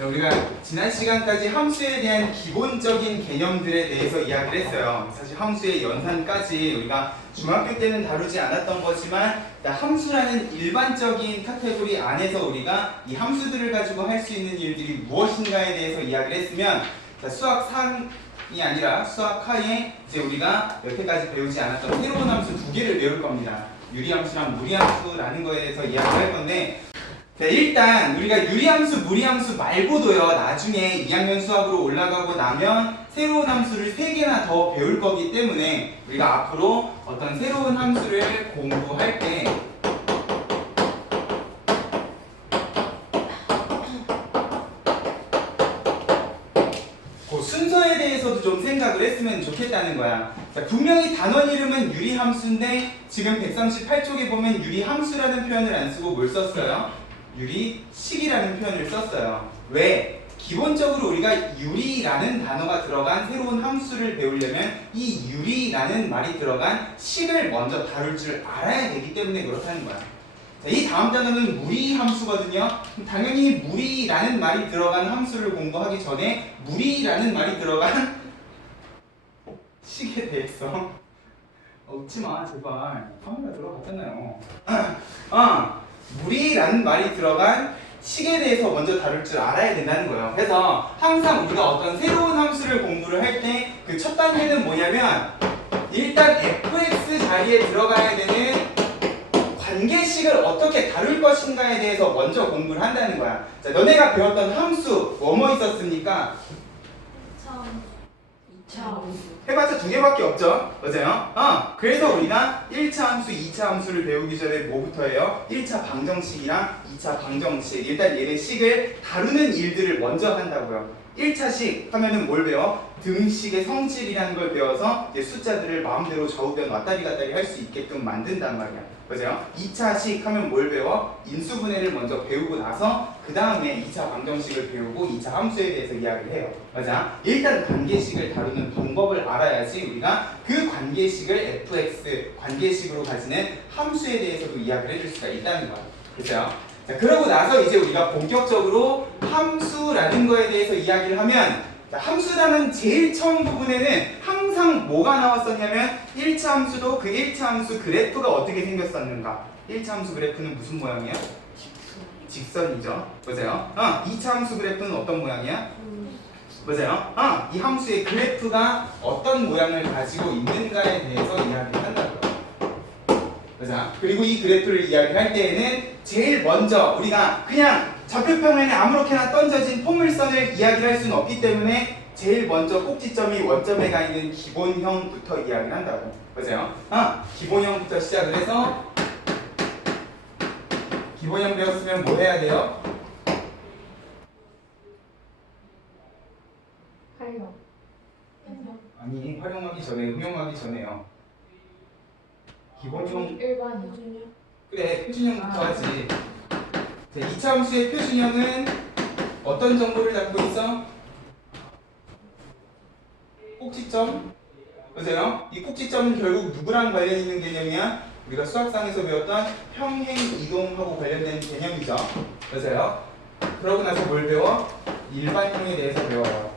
자, 우리가 지난 시간까지 함수에 대한 기본적인 개념들에 대해서 이야기를 했어요. 사실 함수의 연산까지 우리가 중학교 때는 다루지 않았던 거지만 함수라는 일반적인 카테고리 안에서 우리가 이 함수들을 가지고 할 수 있는 일들이 무엇인가에 대해서 이야기를 했으면 수학 3이 아니라 수학 하에 이제 우리가 여태까지 배우지 않았던 새로운 함수 두 개를 배울 겁니다. 유리함수랑 무리함수라는 거에 대해서 이야기를 할 건데, 자, 일단 우리가 유리함수, 무리함수 말고도요, 나중에 2학년 수학으로 올라가고 나면 새로운 함수를 3개나 더 배울 거기 때문에 우리가 앞으로 어떤 새로운 함수를 공부할 때 그 순서에 대해서도 좀 생각을 했으면 좋겠다는 거야. 자, 분명히 단원 이름은 유리함수인데 지금 138쪽에 보면 유리함수라는 표현을 안 쓰고 뭘 썼어요? 유리식이라는 표현을 썼어요. 왜? 기본적으로 우리가 유리라는 단어가 들어간 새로운 함수를 배우려면 이 유리라는 말이 들어간 식을 먼저 다룰 줄 알아야 되기 때문에 그렇다는 거야. 자, 이 다음 단어는 무리함수거든요. 당연히 무리라는 말이 들어간 함수를 공부하기 전에 무리라는 말이 들어간 식에 대해서 웃지마 제발. 카메라 들어갔잖아요. 무리라는 말이 들어간 식에 대해서 먼저 다룰 줄 알아야 된다는 거예요. 그래서 항상 우리가 어떤 새로운 함수를 공부를 할 때 그 첫 단계는 뭐냐면 일단 fx 자리에 들어가야 되는 관계식을 어떻게 다룰 것인가에 대해서 먼저 공부를 한다는 거야. 자, 너네가 배웠던 함수 뭐뭐 있었습니까? 2차 함수. 해봤자 두 개밖에 없죠. 맞아요? 그래서 우리가 1차 함수, 2차 함수를 배우기 전에 뭐부터 해요? 1차 방정식이랑 2차 방정식. 일단 얘네 식을 다루는 일들을 먼저 한다고요. 1차식 하면은 뭘 배워? 등식의 성질이라는 걸 배워서 이제 숫자들을 마음대로 좌우변 왔다리 갔다리 할 수 있게끔 만든단 말이야. 맞아요? 2차식 하면 뭘 배워? 인수분해를 먼저 배우고 나서 그 다음에 2차 방정식을 배우고 2차 함수에 대해서 이야기를 해요. 맞아? 일단 관계식을 다루는 방법을 알아야지 우리가 그 관계식을 fx, 관계식으로 가지는 함수에 대해서도 이야기를 해줄 수가 있다는 거야. 그렇죠? 자, 그러고 나서 이제 우리가 본격적으로 함수라는 거에 대해서 이야기를 하면, 자, 함수라는 제일 처음 부분에는 항상 뭐가 나왔었냐면 1차 함수도 그 1차 함수 그래프가 어떻게 생겼었는가. 1차 함수 그래프는 무슨 모양이야? 직선이죠. 맞아요? 2차 함수 그래프는 어떤 모양이야? 맞아요? 이 함수의 그래프가 어떤 모양을 가지고 있는가에 대해서 이야기를 한다고요. 맞아. 그리고 이 그래프를 이야기할 때에는 제일 먼저 우리가 그냥 좌표평면에 아무렇게나 던져진 포물선을 이야기할 수는 없기 때문에 제일 먼저 꼭지점이 원점에 가 있는 기본형부터 이야기를 한다고. 맞아요? 기본형부터 시작을 해서 기본형 배웠으면 뭐 해야 돼요? 활용. 아니, 활용하기 전에, 응용하기 전에요. 기본형. 일반이요. 그래, 표준형부터 하지. 자, 2차 함수의 표준형은 어떤 정보를 담고 있어? 꼭지점. 맞아요? 이 꼭지점은 결국 누구랑 관련 있는 개념이야? 우리가 수학상에서 배웠던 평행 이동하고 관련된 개념이죠. 맞아요? 그러고 나서 뭘 배워? 일반형에 대해서 배워요.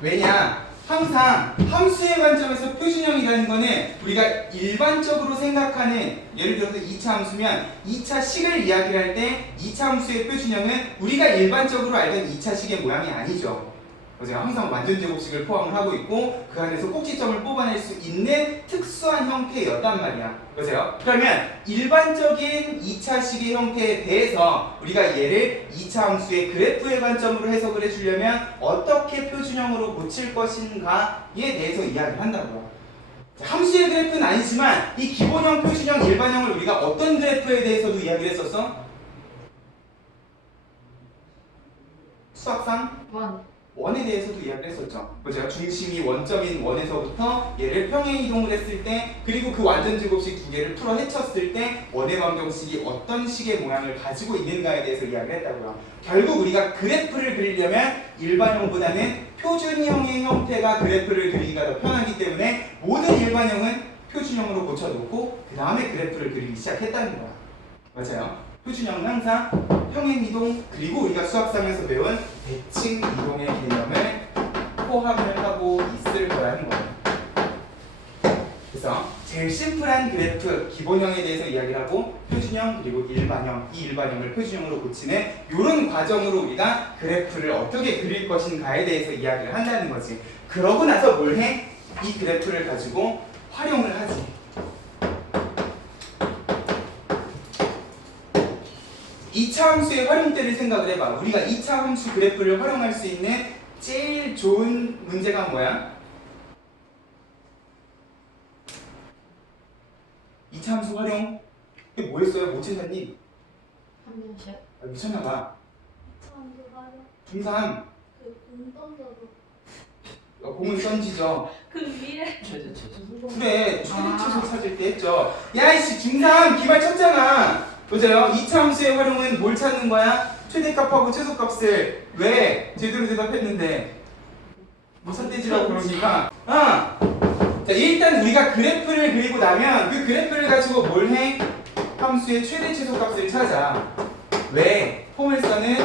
왜냐? 항상 함수의 관점에서 표준형이라는 거는 우리가 일반적으로 생각하는, 예를 들어서 2차 함수면 2차 식을 이야기할 때 2차 함수의 표준형은 우리가 일반적으로 알던 2차 식의 모양이 아니죠. 맞아요. 항상 완전 제곱식을 포함을 하고 있고 그 안에서 꼭지점을 뽑아낼 수 있는 특수한 형태였단 말이야. 맞아요. 그러면 일반적인 2차식의 형태에 대해서 우리가 얘를 2차 함수의 그래프의 관점으로 해석을 해주려면 어떻게 표준형으로 고칠 것인가에 대해서 이야기를 한다고요. 함수의 그래프는 아니지만 이 기본형, 표준형, 일반형을 우리가 어떤 그래프에 대해서도 이야기를 했었어? 수학상? 원에 대해서도 이야기를 했었죠. 제가 중심이 원점인 원에서부터 얘를 평행 이동을 했을 때, 그리고 그 완전 제곱식 두 개를 풀어 헤쳤을 때 원의 방정식이 어떤 식의 모양을 가지고 있는가에 대해서 이야기를 했다고요. 결국 우리가 그래프를 그리려면 일반형보다는 표준형의 형태가 그래프를 그리기가 더 편하기 때문에 모든 일반형은 표준형으로 고쳐놓고 그 다음에 그래프를 그리기 시작했다는 거야. 맞아요? 표준형은 항상 평행이동 그리고 우리가 수학상에서 배운 대칭 이동의 개념을 포함을 하고 있을 거라는 거예요. 그래서 제일 심플한 그래프 기본형에 대해서 이야기를 하고 표준형 그리고 일반형 이 일반형을 표준형으로 고치는 이런 과정으로 우리가 그래프를 어떻게 그릴 것인가에 대해서 이야기를 한다는 거지. 그러고 나서 뭘 해? 이 그래프를 가지고 활용을 하지. 2차 함수의 활용대를 생각을 해봐. 우리가 2차 함수 그래프를 활용할 수 있는 제일 좋은 문제가 뭐야? 2차 함수 활용? 이게 뭐였어요? 못 찾았니? 한명씩 미쳤나봐. 처음으로 말해. 중3 그공 던져도 공을 던지죠. 그 위에 최대 최소. 그래, 최대치수 찾을 때 했죠. 야이씨, 중3 기말 쳤잖아. 보세요. 2차 함수의 활용은 뭘 찾는 거야? 최대값하고 최소값을. 왜? 제대로 대답했는데 무선대지라고 그러니까. 자, 일단 우리가 그래프를 그리고 나면 그 그래프를 가지고 뭘 해? 함수의 최대 최소값을 찾아. 왜? 포물선은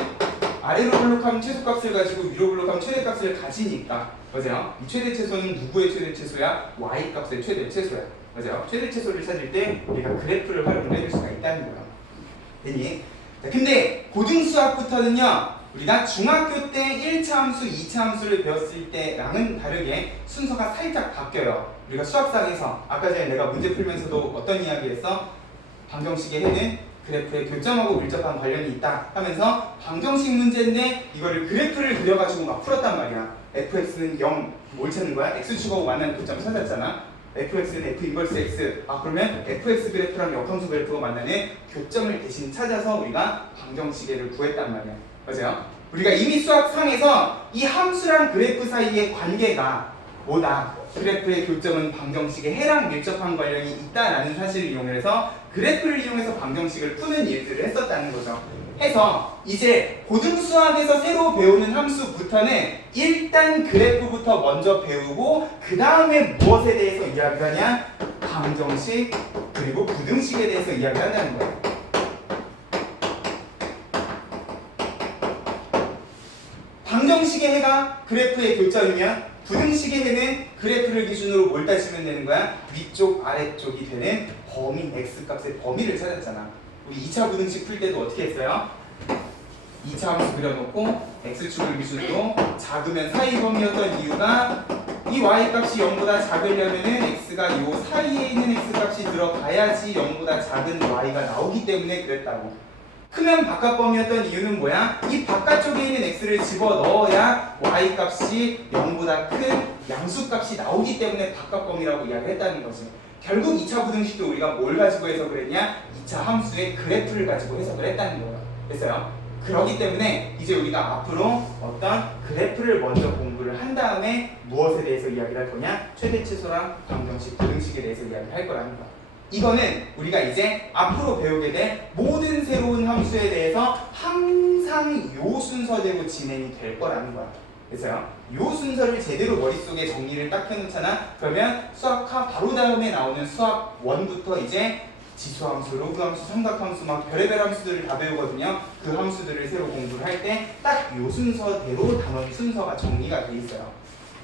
아래로 블록하면 최소값을 가지고 위로 블록하면 최대값을 가지니까. 맞아요? 이 최대 최소는 누구의 최대 최소야? y 값의 최대 최소야. 맞아요? 최대 최소를 찾을 때 우리가 그래프를 활용을 해줄 수가 있다는 거야. 됐니? 자, 근데 고등수학부터는요, 우리가 중학교 때 1차 함수, 2차 함수를 배웠을 때랑은 다르게 순서가 살짝 바뀌어요. 우리가 수학상에서 아까 전에 내가 문제 풀면서도 어떤 이야기 했어? 방정식의 해는 그래프의 교점하고 밀접한 관련이 있다 하면서 방정식 문제인데 이거를 그래프를 그려가지고 막 풀었단 말이야. fx는 0, 뭘 찾는 거야? x축하고 만나는 교점을 찾았잖아. fx는 f 인버스 x. 그러면 fx 그래프랑 역함수 그래프가 만나는 교점을 대신 찾아서 우리가 방정식을 구했단 말이야. 맞아요? 우리가 이미 수학상에서 이 함수랑 그래프 사이의 관계가 뭐다? 그래프의 교점은 방정식의 해랑 밀접한 관련이 있다라는 사실을 이용해서 그래프를 이용해서 방정식을 푸는 일들을 했었다는 거죠. 해서 이제 고등수학에서 새로 배우는 함수부터는 일단 그래프부터 먼저 배우고 그 다음에 무엇에 대해서 이야기하냐? 방정식 그리고 부등식에 대해서 이야기한다는 거예요. 방정식의 해가 그래프의 교점이면 부등식의 해는 그래프를 기준으로 뭘 따지면 되는 거야? 위쪽 아래쪽이 되는 범위 x값의 범위를 찾았잖아. 우리 2차 부등식 풀 때도 어떻게 했어요? 2차 함수 그려놓고 x축을 기준으로 작으면 사이 범위였던 이유가 이 y값이 0보다 작으려면은 x가 요 사이에 있는 x값이 들어가야지 0보다 작은 y가 나오기 때문에 그랬다고. 크면 바깥범위였던 이유는 뭐야? 이 바깥쪽에 있는 x를 집어넣어야 y값이 0보다 큰 양수값이 나오기 때문에 바깥범위라고 이야기했다는 거지. 결국 2차 부등식도 우리가 뭘 가지고 해석을 했냐? 2차 함수의 그래프를 가지고 해석을 했다는 거예요. 됐어요? 그렇기 때문에 이제 우리가 앞으로 어떤 그래프를 먼저 공부를 한 다음에 무엇에 대해서 이야기를 할 거냐? 최대 최소랑 방정식, 부등식에 대해서 이야기를 할 거라는 거야. 이거는 우리가 이제 앞으로 배우게 될 모든 새로운 함수에 대해서 항상 요 순서대로 진행이 될 거라는 거야. 그래서요, 요 순서를 제대로 머릿속에 정리를 딱 해놓잖아. 그러면 수학하 바로 다음에 나오는 수학 1부터 이제 지수함수, 로그함수, 삼각함수 막 별의별 함수들을 다 배우거든요. 그 함수들을 새로 공부를 할 때 딱 요 순서대로 단원 순서가 정리가 돼 있어요.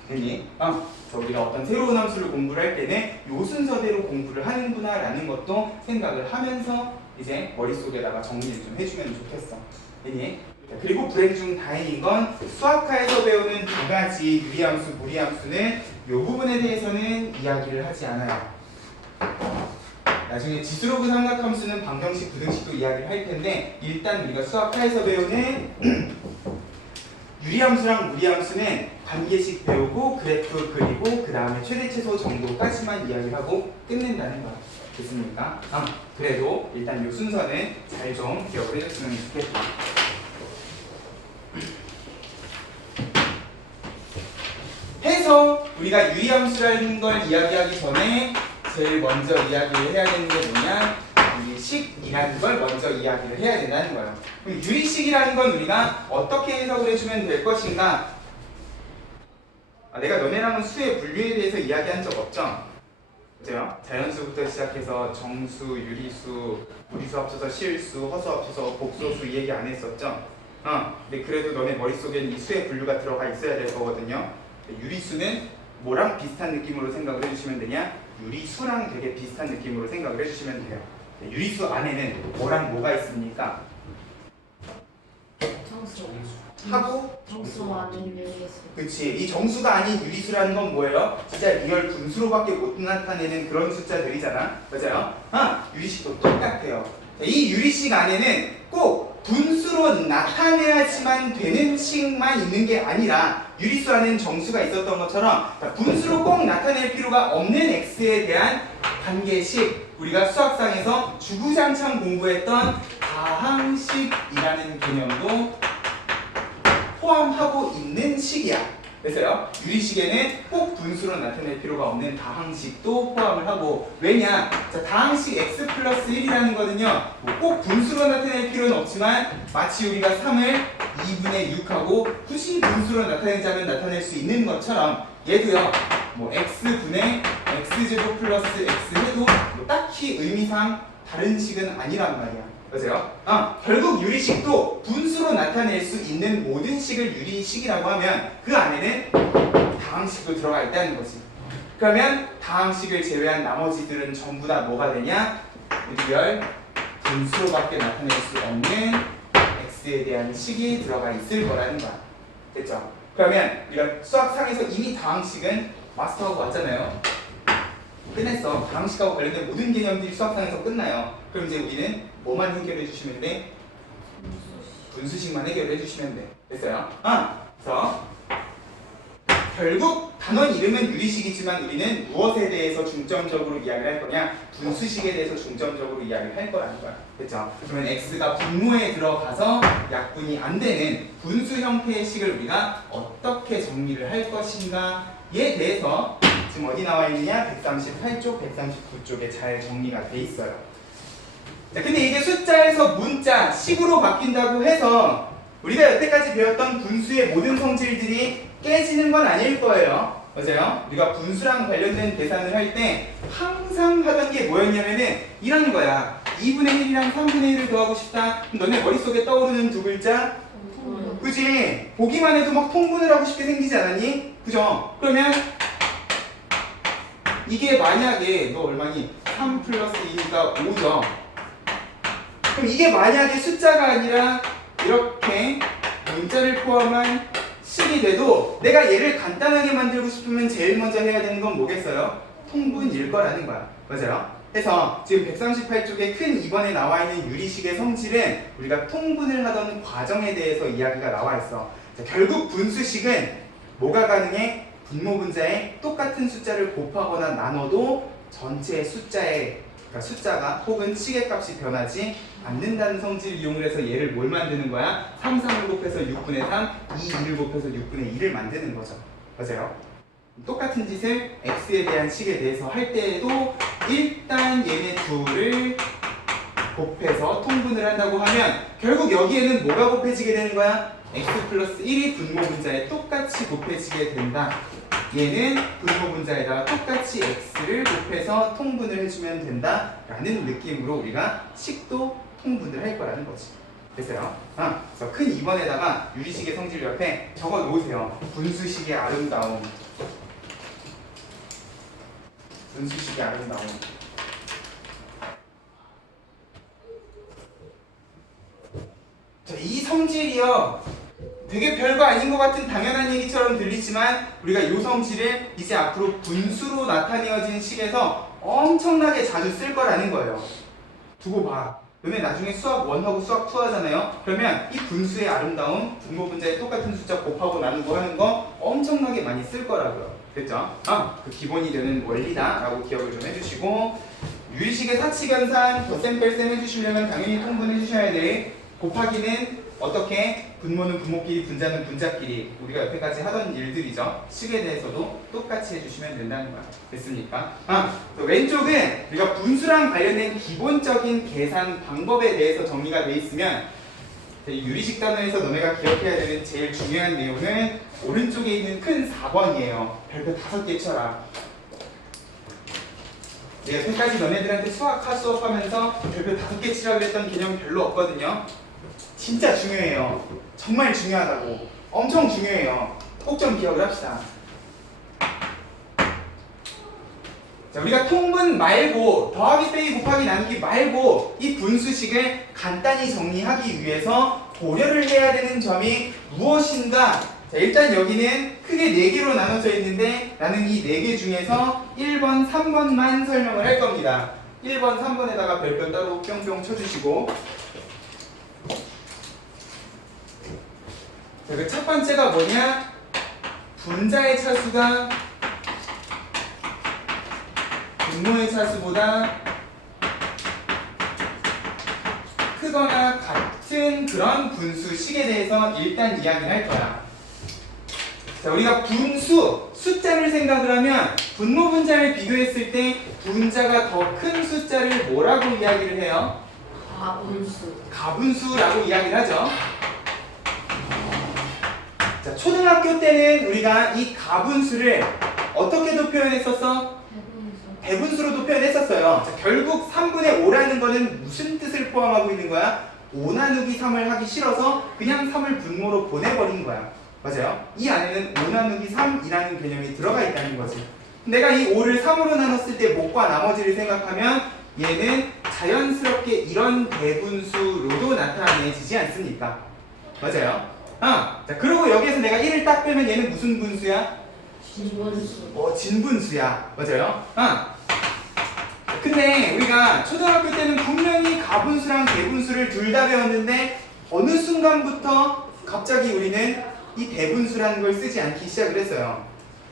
됐니? 그래서 우리가 어떤 새로운 함수를 공부를 할 때는 요 순서대로 공부를 하는구나 라는 것도 생각을 하면서 이제 머릿속에다가 정리를 좀 해주면 좋겠어. 됐니? 그리고 불행 중 다행인 건 수학과에서 배우는 두 가지 유리함수, 무리함수는 요 부분에 대해서는 이야기를 하지 않아요. 나중에 지수로그 삼각함수는 방정식, 부등식도 이야기를 할 텐데 일단 우리가 수학과에서 배우는 유리함수랑 무리함수는 관계식 배우고 그래프 그리고 그 다음에 최대 최소 정도까지만 이야기를 하고 끝낸다는 거야. 됐습니까? 그래도 일단 이 순서는 잘 좀 기억을 해줬으면 좋겠다. 해서 우리가 유리함수라는 걸 이야기하기 전에 제일 먼저 이야기를 해야 되는 게 뭐냐? 유리식이라는 걸 먼저 이야기를 해야 된다는 거예요. 그럼 유리식이라는 건 우리가 어떻게 해석을 해주면 될 것인가? 내가 너네랑은 수의 분류에 대해서 이야기한 적 없죠? 그죠? 자연수부터 시작해서 정수, 유리수, 무리수 합쳐서 실수, 허수 합쳐서 복소수 이 얘기 안 했었죠? 근데 그래도 너네 머릿속엔 이 수의 분류가 들어가 있어야 될 거거든요. 유리수는 뭐랑 비슷한 느낌으로 생각을 해주시면 되냐? 유리수랑 되게 비슷한 느낌으로 생각을 해주시면 돼요. 유리수 안에는 뭐랑 뭐가 있습니까? 정수. 하고 정수 아닌 유리수. 그치. 이 정수가 아닌 유리수라는 건 뭐예요? 진짜 리얼 분수로밖에 못 나타내는 그런 숫자들이잖아. 맞아요? 유리식도 똑같아요. 이 유리식 안에는 꼭 분수로 나타내야지만 되는 식만 있는 게 아니라 유리수 안에는 정수가 있었던 것처럼 분수로 꼭 나타낼 필요가 없는 x에 대한 관계식, 우리가 수학상에서 주구장창 공부했던 다항식이라는 개념도 포함하고 있는 식이야. 그래서요, 유리식에는 꼭 분수로 나타낼 필요가 없는 다항식도 포함을 하고, 왜냐? 자, 다항식 x 플러스 1이라는 거는요, 꼭 분수로 나타낼 필요는 없지만 마치 우리가 3을 2분의 6하고 굳이 분수로 나타내자면 나타낼 수 있는 것처럼 얘도요, 뭐 x분의 x제곱 플러스 x 해도 뭐 딱히 의미상 다른 식은 아니란 말이야. 맞아요? 결국 유리식도 분수로 나타낼 수 있는 모든 식을 유리식이라고 하면 그 안에는 다항식도 들어가 있다는 거지. 그러면 다항식을 제외한 나머지들은 전부 다 뭐가 되냐? 리얼 분수로밖에 나타낼 수 없는 x에 대한 식이 들어가 있을 거라는 거야. 됐죠? 그러면 우리가 수학상에서 이미 다항식은 마스터하고 왔잖아요. 끝냈어. 다항식하고 관련된 모든 개념들이 수학상에서 끝나요. 그럼 이제 우리는 뭐만 해결해 주시면 돼? 분수식만 해결해 주시면 돼. 됐어요? 그래서 결국 단원 이름은 유리식이지만 우리는 무엇에 대해서 중점적으로 이야기를 할 거냐? 분수식에 대해서 중점적으로 이야기를 할 거라는 거야. 됐죠? 그러면 x가 분모에 들어가서 약분이 안 되는 분수 형태의 식을 우리가 어떻게 정리를 할 것인가에 대해서 지금 어디 나와 있느냐? 138쪽, 139쪽에 잘 정리가 돼 있어요. 자, 근데 이게 숫자에서 문자, 식으로 바뀐다고 해서 우리가 여태까지 배웠던 분수의 모든 성질들이 깨지는 건 아닐 거예요. 맞아요? 우리가 분수랑 관련된 계산을 할 때 항상 하던 게 뭐였냐면은 이런 거야. 2분의 1이랑 3분의 1을 더하고 싶다. 그럼 너네 머릿속에 떠오르는 두 글자? 그지? 보기만 해도 막 통분을 하고 싶게 생기지 않았니? 그죠? 그러면 이게 만약에 너 얼마니? 3 플러스 2니까 5죠? 그럼 이게 만약에 숫자가 아니라 이렇게 문자를 포함한 식이 돼도 내가 얘를 간단하게 만들고 싶으면 제일 먼저 해야 되는 건 뭐겠어요? 통분일 거라는 거야. 맞아요? 그래서 지금 138쪽에 큰 2번에 나와 있는 유리식의 성질은 우리가 통분을 하던 과정에 대해서 이야기가 나와 있어. 자, 결국 분수식은 뭐가 가능해? 분모 분자에 똑같은 숫자를 곱하거나 나눠도 전체 숫자의 그러니까 숫자가 혹은 식의 값이 변하지 않는다는 성질을 이용을 해서 얘를 뭘 만드는 거야? 3, 3을 곱해서 6분의 3, 2, 2를 곱해서 6분의 2를 만드는 거죠. 맞아요? 똑같은 짓을 x에 대한 식에 대해서 할 때에도 일단 얘네 둘을 곱해서 통분을 한다고 하면 결국 여기에는 뭐가 곱해지게 되는 거야? x 플러스 1이 분모 분자에 똑같이 곱해지게 된다. 얘는 분모 분자에다가 똑같이 x를 곱해서 통분을 해주면 된다 라는 느낌으로 우리가 식도 통분을 할 거라는 거지. 됐어요? 그래서 큰 2번에다가 유리식의 성질 옆에 적어 놓으세요. 분수식의 아름다움. 분수식의 아름다움. 자, 이 성질이요. 되게 별거 아닌 것 같은 당연한 얘기처럼 들리지만 우리가 이 성질을 이제 앞으로 분수로 나타내어진 식에서 엄청나게 자주 쓸 거라는 거예요. 두고 봐. 너네 나중에 수학 1하고 수학 2 하잖아요. 그러면 이 분수의 아름다움, 분모 분자에 똑같은 숫자 곱하고 나누고 하는 거 엄청나게 많이 쓸 거라고요. 됐죠? 그 기본이 되는 원리다라고 기억을 좀 해주시고 유리식의 사칙연산 덧셈 뺄셈 해주시려면 당연히 통분해 주셔야 돼. 곱하기는 어떻게? 분모는 분모끼리, 분자는 분자끼리 우리가 여태까지 하던 일들이죠. 식에 대해서도 똑같이 해주시면 된다는 거야. 됐습니까? 왼쪽은 우리가 분수랑 관련된 기본적인 계산 방법에 대해서 정리가 돼 있으면 유리식 단어에서 너네가 기억해야 되는 제일 중요한 내용은 오른쪽에 있는 큰 4번이에요. 별표 5개 쳐라. 여태까지 너네들한테 수학과 수업하면서 별표 5개 치라고 했던 개념 별로 없거든요. 진짜 중요해요. 정말 중요하다고. 엄청 중요해요. 꼭 좀 기억을 합시다. 자, 우리가 통분 말고 더하기 빼기 곱하기 나누기 말고 이 분수식을 간단히 정리하기 위해서 고려를 해야 되는 점이 무엇인가? 자, 일단 여기는 크게 4개로 나눠져 있는데 나는 이 4개 중에서 1번, 3번만 설명을 할 겁니다. 1번, 3번에다가 별표 따로 뿅뿅 쳐주시고, 자, 그 첫 번째가 뭐냐? 분자의 차수가 분모의 차수보다 크거나 같은 그런 분수식에 대해서 일단 이야기를 할 거야. 자, 우리가 분수, 숫자를 생각을 하면 분모 분자를 비교했을 때 분자가 더 큰 숫자를 뭐라고 이야기를 해요? 가분수. 가분수라고 이야기를 하죠. 자, 초등학교 때는 우리가 이 가분수를 어떻게도 표현했었어? 대분수. 대분수로도 표현했었어요. 자, 결국 3분의 5라는 거는 무슨 뜻을 포함하고 있는 거야? 5 나누기 3을 하기 싫어서 그냥 3을 분모로 보내버린 거야. 맞아요? 이 안에는 5 나누기 3이라는 개념이 들어가 있다는 거지. 내가 이 5를 3으로 나눴을 때 목과 나머지를 생각하면 얘는 자연스럽게 이런 대분수로도 나타내지지 않습니까? 맞아요? 자, 그리고 여기에서 내가 1을 딱 빼면 얘는 무슨 분수야? 진분수. 진분수야. 맞아요? 근데 우리가 초등학교 때는 분명히 가분수랑 대분수를 둘 다 배웠는데 어느 순간부터 갑자기 우리는 이 대분수라는 걸 쓰지 않기 시작을 했어요.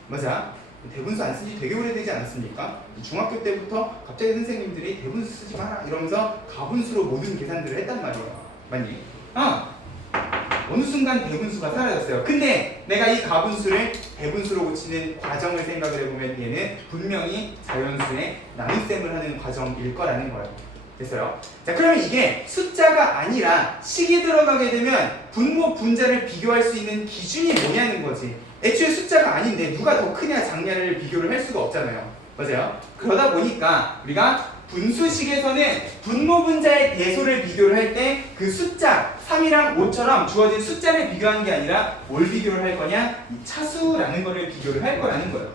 맞아? 대분수 안 쓴 지 되게 오래되지 않았습니까? 중학교 때부터 갑자기 선생님들이 대분수 쓰지 마라 이러면서 가분수로 모든 계산들을 했단 말이에요. 맞니? 어느 순간 대분수가 사라졌어요. 근데 내가 이 가분수를 대분수로 고치는 과정을 생각을 해보면 얘는 분명히 자연수의 나눗셈을 하는 과정일 거라는 거예요. 됐어요? 자, 그러면 이게 숫자가 아니라 식이 들어가게 되면 분모 분자를 비교할 수 있는 기준이 뭐냐는 거지. 애초에 숫자가 아닌데 누가 더 크냐 작냐를 비교를 할 수가 없잖아요. 맞아요? 그러다 보니까 우리가 분수식에서는 분모 분자의 대소를 비교를 할 때 그 숫자 3이랑 5처럼 주어진 숫자를 비교하는 게 아니라 뭘 비교를 할 거냐? 이 차수라는 거를 비교를 할 거라는 거예요.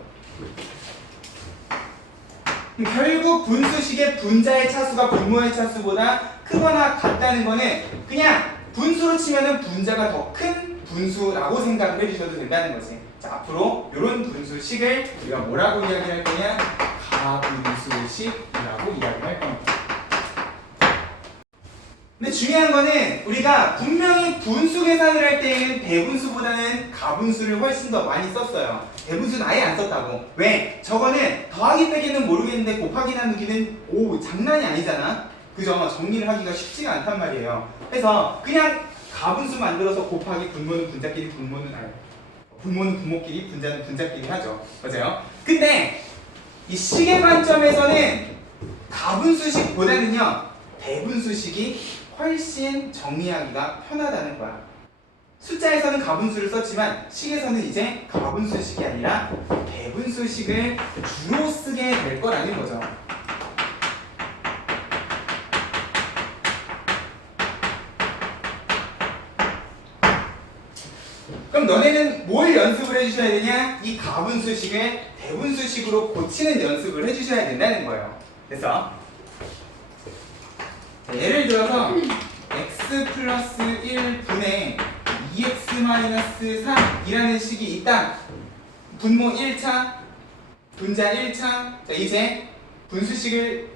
결국 분수식의 분자의 차수가 분모의 차수보다 크거나 같다는 거는 그냥 분수로 치면은 분자가 더 큰 분수라고 생각을 해주셔도 된다는 거지. 자, 앞으로 이런 분수식을 우리가 뭐라고 이야기할 거냐? 가분수식이라고 이야기할 겁니다. 근데 중요한 거는 우리가 분명히 분수 계산을 할 때에는 대분수보다는 가분수를 훨씬 더 많이 썼어요. 대분수는 아예 안 썼다고. 왜? 저거는 더하기 빼기는 모르겠는데 곱하기 나누기는 장난이 아니잖아. 그죠? 정리를 하기가 쉽지가 않단 말이에요. 그래서 그냥 가분수 만들어서 곱하기 분모는 분자끼리 분모는 분모끼리 분자는 분자끼리 하죠. 맞아요? 근데 이 식의 관점에서는 가분수식보다는요 대분수식이 훨씬 정리하기가 편하다는 거야. 숫자에서는 가분수를 썼지만 식에서는 이제 가분수식이 아니라 대분수식을 주로 쓰게 될 거라는 거죠. 그럼 너네는 뭘 연습을 해주셔야 되냐? 이 가분수식을 대분수식으로 고치는 연습을 해주셔야 된다는 거예요. 그래서 자, 예를 들어서 x 플러스 1분의 2x 마이너스 3이라는 식이 있다. 분모 1차, 분자 1차. 자, 이제 분수식을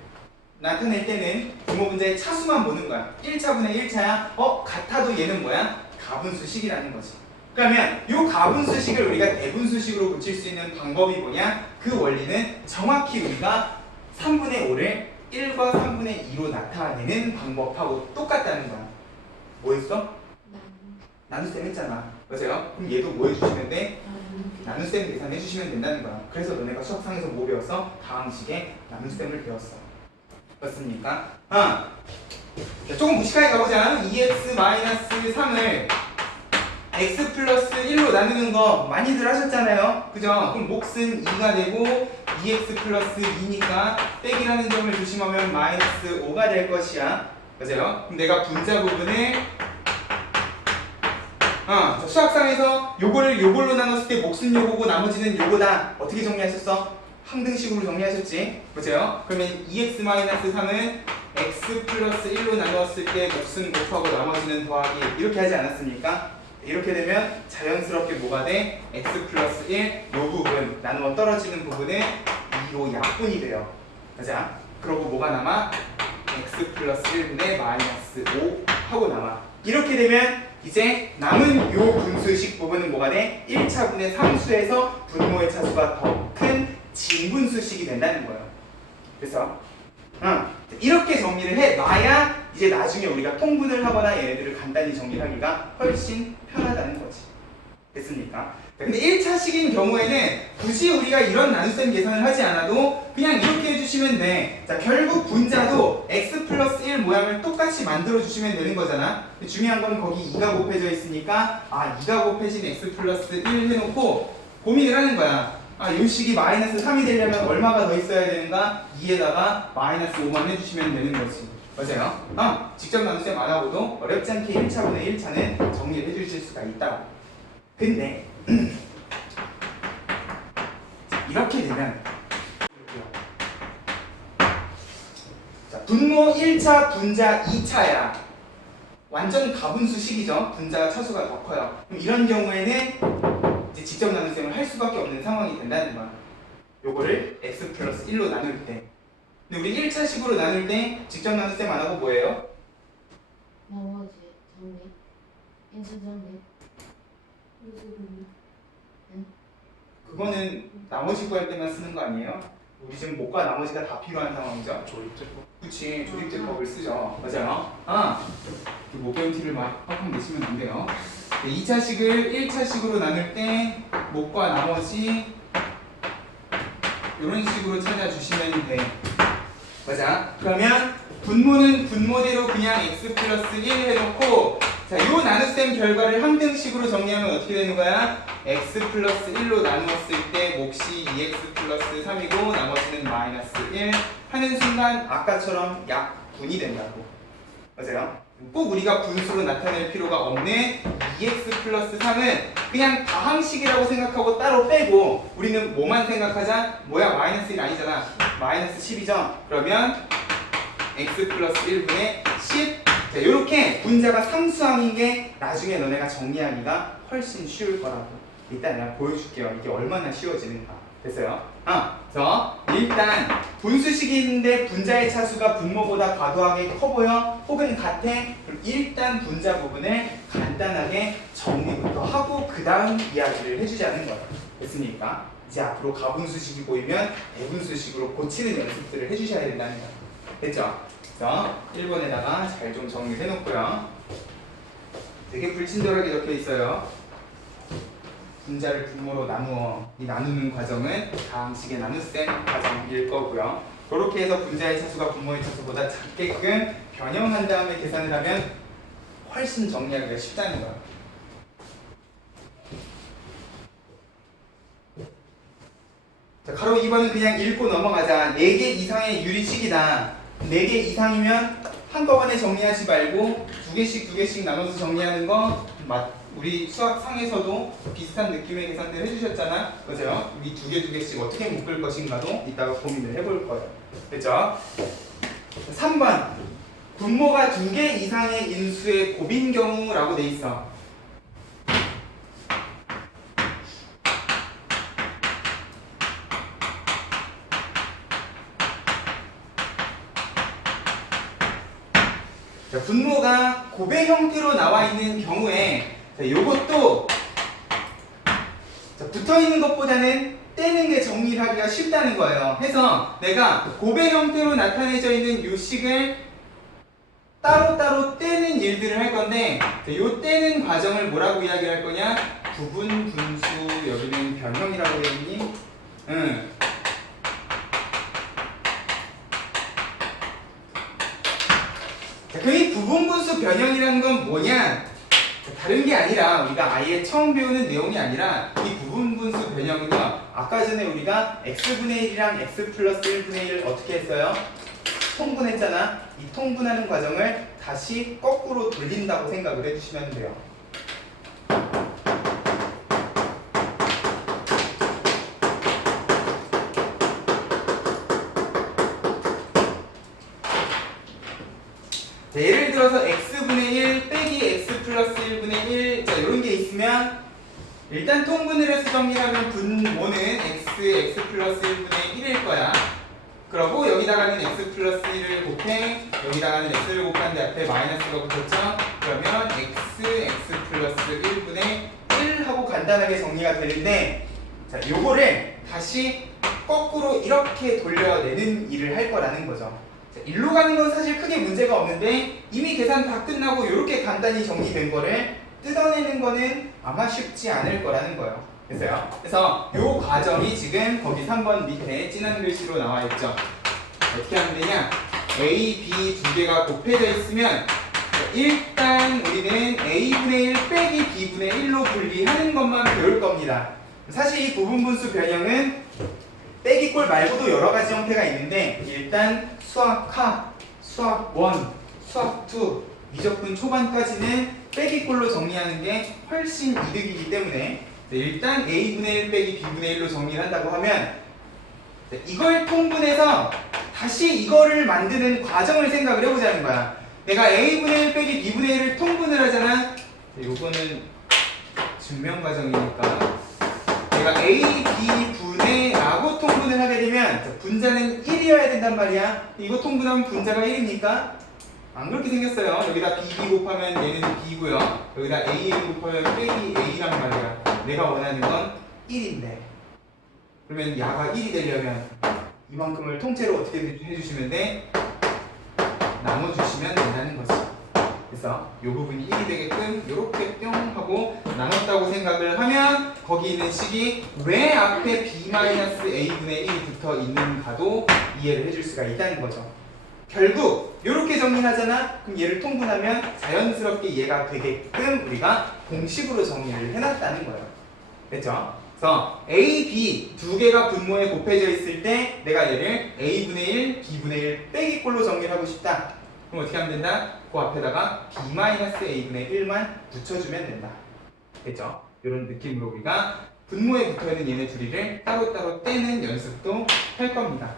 나타낼 때는 분모 분자의 차수만 보는 거야. 1차분의 1차야. 같아도 얘는 뭐야? 가분수식이라는 거지. 그러면 이 가분수식을 우리가 대분수식으로 고칠 수 있는 방법이 뭐냐? 그 원리는 정확히 우리가 3분의 5를 1과 3분의 2로 나타내는 방법하고 똑같다는 거야. 뭐 했어? 나눗셈 했잖아. 맞아요? 그럼 얘도 뭐 해주시면 돼? 나눗셈 계산해 주시면 된다는 거야. 그래서 너네가 수학상에서 뭐 배웠어? 다항식의 나눗셈을 배웠어. 맞습니까? 자, 조금 무식하게 가보자. 2x-3을 x 플러스 1로 나누는 거 많이들 하셨잖아요. 그죠? 그럼 몫은 2가 되고 2x 플러스 2니까 빼기라는 점을 조심하면 마이너스 5가 될 것이야. 맞아요? 그럼 내가 분자 부분을 수학상에서 요걸로 나눴을 때 몫은 요거고 나머지는 요거다. 어떻게 정리하셨어? 항등식으로 정리하셨지? 맞아요? 그러면 2x-3은 x 플러스 1로 나누었을 때 몫은 곱하고 나머지는 더하기 이렇게 하지 않았습니까? 이렇게 되면 자연스럽게 뭐가 돼? x 플러스 1, 요 부분 나누어 떨어지는 부분은 요 약분이 돼요. 맞아? 그러고 뭐가 남아? x 플러스 1분의 마이너스 5 하고 남아. 이렇게 되면 이제 남은 요 분수식 부분은 뭐가 돼? 1차분의 상수에서 분모의 차수가 더 큰 진분수식이 된다는 거예요. 그래서 이렇게 정리를 해놔야 이제 나중에 우리가 통분을 하거나 얘네들을 간단히 정리하기가 훨씬 편하다는 거지. 됐습니까? 근데 1차식인 경우에는 굳이 우리가 이런 나눗셈 계산을 하지 않아도 그냥 이렇게 해주시면 돼. 자, 결국 분자도 x 플러스 1 모양을 똑같이 만들어주시면 되는 거잖아. 중요한 건 거기 2가 곱해져 있으니까 2가 곱해진 x 플러스 1 해놓고 고민을 하는 거야. 이 식이 마이너스 3이 되려면 얼마가 더 있어야 되는가? 2에다가 마이너스 5만 해주시면 되는 거지. 맞아요? 직접 나눗셈 안 하고도 어렵지 않게 1차분의 1차는 정리를 해주실 수가 있다. 근데 이렇게 되면 자, 분모 1차, 분자 2차야. 완전 가분수식이죠. 분자가 차수가 더 커요. 그럼 이런 경우에는 이제 직접 나눗셈을 할 수밖에 없는 상황이 된다는 거야. 요거를 x 플러스 1로 나눌 때. 근데 우리 1차식으로 나눌 때 직접 나눗셈 안 하고 뭐예요? 나머지 정리. 인수 정리. 그거는 나머지 구할 때만 쓰는 거 아니에요? 우리 지금 목과 나머지가 다 필요한 상황이죠? 조립제법. 그치, 조립제법을 쓰죠. 맞아요? 못 배운 티를 막 팍팍 내시면 안 돼요. 2차식을 1차식으로 나눌 때 목과 나머지 이런 식으로 찾아주시면 돼. 맞아? 그러면 분모는 분모대로 그냥 x 플러스 1 해놓고 자, 요 나눗셈 결과를 항등식으로 정리하면 어떻게 되는 거야? x 플러스 1로 나누었을 때 몫이 2x 플러스 3이고 나머지는 마이너스 1 하는 순간 아까처럼 약분이 된다고. 맞아요? 꼭 우리가 분수로 나타낼 필요가 없는 2x 플러스 3은 그냥 다항식이라고 생각하고 따로 빼고 우리는 뭐만 생각하자? 뭐야, 마이너스 1 아니잖아. 마이너스 10이죠? 그러면 x 플러스 1분의 10. 자, 요렇게 분자가 상수항인 게 나중에 너네가 정리하기가 훨씬 쉬울 거라고. 일단 내가 보여줄게요. 이게 얼마나 쉬워지는가. 됐어요? 그래서 일단 분수식이 있는데 분자의 차수가 분모보다 과도하게 커 보여? 혹은 같아? 그럼 일단 분자 부분을 간단하게 정리부터 하고 그 다음 이야기를 해주자는 거예요. 됐습니까? 이제 앞으로 가분수식이 보이면 대분수식으로 고치는 연습들을 해주셔야 된다는 거예요. 됐죠? 그래서 1번에다가 잘 좀 정리해 놓고요. 되게 불친절하게 적혀 있어요. 분자를 분모로 나누어 이 나누는 과정은 다항식의 나눗셈 과정일 거고요. 그렇게 해서 분자의 차수가 분모의 차수보다 작게끔 변형한 다음에 계산을 하면 훨씬 정리하기가 쉽다는 거예요. 자, 가로 2번은 그냥 읽고 넘어가자. 4개 이상의 유리식이다. 4개 이상이면 한꺼번에 정리하지 말고 2개씩 나눠서 정리하는 거 우리 수학상에서도 비슷한 느낌의 계산들 해주셨잖아. 그죠? 이 2개씩 어떻게 묶을 것인가도 이따가 고민을 해볼 거예요. 됐죠? 3번 분모가 2개 이상의 인수의 곱인 경우라고 돼 있어. 자, 분모가 곱의 형태로 나와 있는 경우에 자, 요것도 자, 붙어있는 것보다는 떼는 게 정리를 하기가 쉽다는 거예요. 해서 내가 곱의 형태로 나타내져 있는 요 식을 따로따로 떼는 일들을 할 건데 자, 요 떼는 과정을 뭐라고 이야기할 거냐? 부분, 분수, 여기는 변형이라고 되어 있니? 자, 그럼 이 부분, 분수, 변형이라는 건 뭐냐? 다른 게 아니라 우리가 아예 처음 배우는 내용이 아니라 이 부분분수 변형은요 아까 전에 우리가 x분의 1이랑 x 플러스 1분의 1 어떻게 했어요? 통분했잖아. 이 통분하는 과정을 다시 거꾸로 돌린다고 생각을 해주시면 돼요. 자, 예를 들어서 x분의 1 빼기 x 플러스 1분의 1 자, 이런 게 있으면 일단 통분을 해서 정리하면 분모는 x 플러스 1분의 1일 거야. 그러고 여기다가는 x 플러스 1을 곱해 여기다가는 x를 곱하는데 앞에 마이너스가 붙었죠? 그러면 x 플러스 1분의 1 하고 간단하게 정리가 되는데 자, 요거를 다시 거꾸로 이렇게 돌려내는 일을 할 거라는 거죠. 자, 일로 가는 건 사실 크게 문제가 없는데 이미 계산 다 끝나고 이렇게 간단히 정리된 거를 뜯어내는 거는 아마 쉽지 않을 거라는 거예요. 됐어요? 그래서 이 과정이 지금 거기 3번 밑에 진한 글씨로 나와 있죠. 어떻게 하면 되냐? A, B 두 개가 곱해져 있으면 일단 우리는 A분의 1 빼기 B분의 1로 분리하는 것만 배울 겁니다. 사실 이 부분분수 변형은 빼기꼴 말고도 여러 가지 형태가 있는데 일단 수학 수학 1, 수학 2, 미적분 초반까지는 빼기꼴로 정리하는 게 훨씬 이득이기 때문에 일단 A분의 1 빼기 B분의 1로 정리를 한다고 하면 이걸 통분해서 다시 이거를 만드는 과정을 생각을 해보자는 거야. 내가 A분의 1 빼기 B분의 1을 통분을 하잖아. 요거는 증명 과정이니까 내가 A, B 분의 라고 통분을 하게 되면 분자는 1이어야 된단 말이야. 이거 통분하면 분자가 1입니까? 안 그렇게 생겼어요. 여기다 B 곱하면 얘는 B고요. 여기다 A 곱하면 빼기 A란 말이야. 내가 원하는 건 1인데 그러면 야가 1이 되려면 이만큼을 통째로 어떻게 해주시면 돼? 나눠주시면 된다는 거지. 그래서 이 부분이 1이 되게끔 이렇게 뿅 하고 나눴다고 생각을 하면 거기 있는 식이 왜 앞에 B-A분의 1이 붙어 있는가도 이해를 해줄 수가 있다는 거죠. 결국 이렇게 정리하잖아. 그럼 얘를 통분하면 자연스럽게 얘가 되게끔 우리가 공식으로 정리를 해놨다는 거예요. 됐죠? 그래서 A, B 두 개가 분모에 곱해져 있을 때 내가 얘를 A분의 1, B분의 1 빼기꼴로 정리를 하고 싶다. 그럼 어떻게 하면 된다? 그 앞에다가 B-A분의 1만 붙여주면 된다. 됐죠? 이런 느낌으로 우리가 분모에 붙어있는 얘네 둘이를 따로따로 떼는 연습도 할 겁니다.